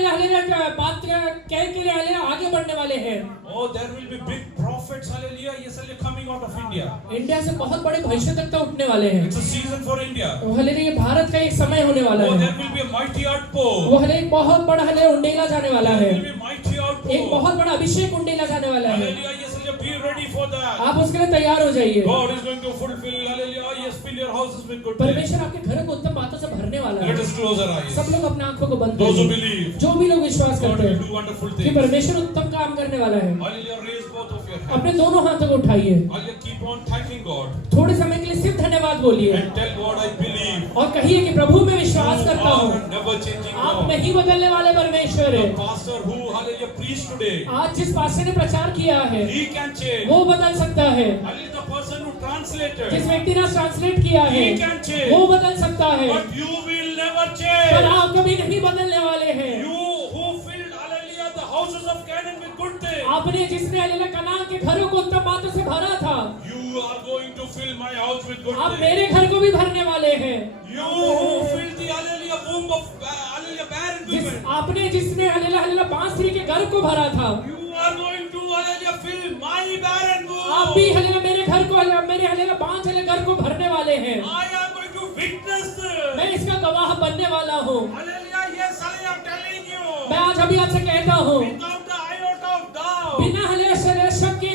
बात कह के हले आगे बढ़ने वाले हैं। Oh, there will be big prophets, hallelujah, yes, hallelujah, coming out of India. India से बहुत बड़े भविष्यवक्ता उठने वाले हैं। It's a season for India. वो हले ये भारत का एक समय होने वाला Oh, है। there will be a mighty outpour. वो हले एक बहुत बड़ा हले उंडेला जाने वाला There है। will be a mighty outpour. एक बहुत बड़ा अभिषेक उंडेला जाने वाला है। Hallelujah, yes, hallelujah, be ready for that. आप उसके लिए तैयार हो जाइए। God is going to fulfill, hallelujah, yes, fill your houses with good things. परमेश्वर आपके घर को उत्तम बातों से भरने वाला Let है। us close our eyes. सब लोग अपने आंखों को बंद Those who करें। believe, जो भी लोग विश्वास God करते will हैं do wonderful कि things. परमेश्वर उत्तम काम करने वाला है, Hallelujah, raise both of your hands. अपने दोनों हाथों को उठाइए। Hallelujah, keep on thanking God. थोड़े समय के लिए सिर्फ धन्यवाद बोलिए And tell God, I believe. और कहिए कि प्रभु मैं विश्वास You करता are हूँ, a never changing आप God. नहीं बदलने वाले परमेश्वर The है। pastor who, hallelujah, preached today, आज जिस पास्टर ने प्रचार किया है he can change. वो बदल सकता है। Hallelujah, the person who translated, जिस व्यक्ति ने ट्रांसलेट किया है he can change. वो बदल सकता है, But you will never पर change. आप कभी नहीं बदलने वाले हैं। You who filled, hallelujah, the houses of Canaan with good things. आपने जिसने हालेलुया कनान के घरों को उत्तम बातों से भरा था, You are going to fill my house with good आप things. मेरे घर को भी भरने वाले हैं। You who filled the, hallelujah, womb of, hallelujah, barren women. आपने जिसने हालेलुया बांसुरी के घर को भरा था, You are going to, hallelujah, fill my barren आप भी womb. हालेलुया मेरे घर को मेरे हालेलुया बांस वाले घर को भरने वाले हैं। I am going to witness this. मैं इसका गवाह बनने वाला हूँ। Hallelujah, yes, hallelujah, I'm telling you. मैं आज अभी आपसे कहता हूँ, Without the iota of doubt. बिना हालेलुया शक के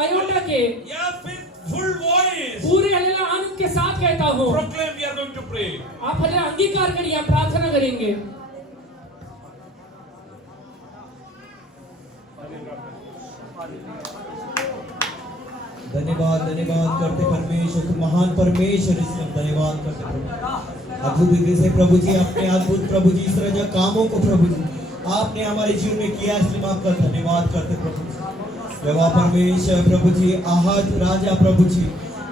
अयोटा के Yeah, with full voice. पूरे हालेलुया आनंद के साथ कहता हूँ, Proclaim, we are going to pray. आप हालेलुया अंगीकार करिए, आप प्रार्थना करेंगे। धन्यवाद धन्यवाद करते परमेश्वर, तुम महान परमेश्वर, इसलिए हम धन्यवाद करते प्रभु। अद्भुत रीति से प्रभु जी अपने अद्भुत प्रभु जी इस तरह जो कामों को प्रभु जी आपने हमारे जीवन में किया, इसलिए हम आपका धन्यवाद करते प्रभु जी। यहोवा परमेश्वर प्रभु जी आहत राजा प्रभु जी,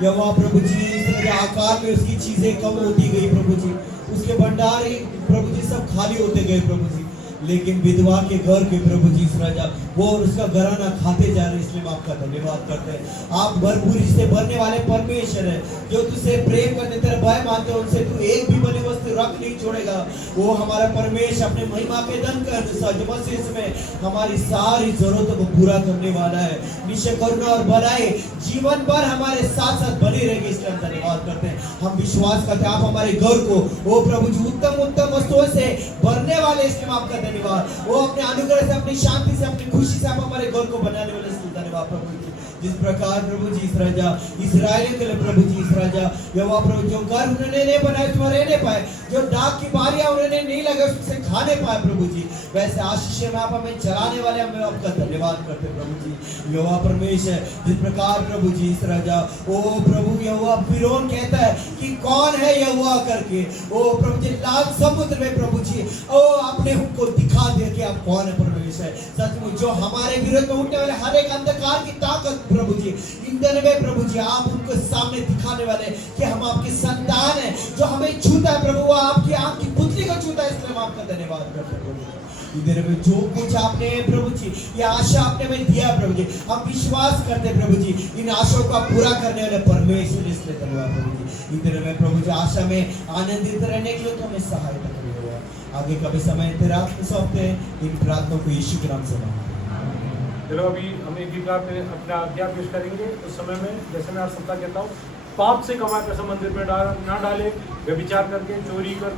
यहोवा प्रभु जी इस तरह के आकार में उसकी चीजें कम होती गई प्रभु जी, उसके भंडार ही प्रभु जी सब खाली होते गए प्रभु जी, लेकिन विधवा के घर के प्रभु जी इस राजा वो और उसका घराना खाते जा रहे, इसलिए हम आपका धन्यवाद करते हैं। आप भरपूरी से भरने वाले परमेश्वर है, जो तुझसे प्रेम करते तेरा भय मानते हो, उनसे तू एक भी बनी वस्तु रख नहीं छोड़ेगा। वो हमारा परमेश्वर अपने महिमा के धन के अनुसार जो मसीह में हमारी सारी जरूरतों को पूरा करने वाला है। निश्चय करुणा और भलाई जीवन भर हमारे साथ साथ बनी रहेगी, इसलिए हम धन्यवाद करते हैं। हम विश्वास करते हैं आप हमारे घर को वो प्रभु जी उत्तम उत्तम वस्तुओं से भरने वाले, इसलिए हम आपका धन्यवाद। वो अपने अनुग्रह से अपनी शांति से अपनी खुशी से आप हमारे घर को बनाने वाले, इसलिए धन्यवाद प्रभु जी। जिस प्रकार प्रभु जी इस राजा इस्राएल के लिए प्रभु जी इस राजा यहोवा प्रभु जो घर उन्होंने नहीं बनाए उसमें रहने पाए, जो डाक की बारियां उन्होंने नहीं लगे उससे खाने पाए प्रभु जी, वैसे आशीष में आप हमें चलाने वाले, हमें आपका धन्यवाद करते प्रभु जी। यहोवा परमेश्वर जिस प्रकार प्रभु जी इस राजा ओ प्रभु यहोवा फिरौन कहता है कि कौन है यहोवा करके, ओ प्रभु जी लाल समुद्र में प्रभु जी ओ आपने हमको दिखा दिया कि आप कौन है परमेश्वर। सचमुच जो हमारे विरोध में उठने वाले हर एक अंधकार की ताकत प्रभु जी इंधन में प्रभु जी आप उनको सामने दिखाने वाले कि हम आपके संतान हैं। जो हमें छूता है प्रभु वो आपकी आंख की पुतली को छूता है, इसलिए हम आपका धन्यवाद करते हैं प्रभु जी। इधर में जो कुछ आपने प्रभु जी ये आशा आपने हमें दिया प्रभु जी, हम विश्वास करते प्रभु जी इन आशाओं का पूरा करने वाले परमेश्वर, इसलिए धन्यवाद प्रभु जी। इधर में प्रभु जी आशा में आनंदित रहने के लिए तो हमें सहायता करेगा। आगे का भी समय तेरे हाथ में सौंपते हैं, इन प्रार्थनाओं को यीशु के नाम से मांगते हैं। चलो अभी हम एक गीत आपने अपना आज्ञा पेश करेंगे। उस समय में जैसे मैं आप सबका कहता हूँ पाप से कमाया पैसा मंदिर में ना डाले, व्यभिचार करके, चोरी कर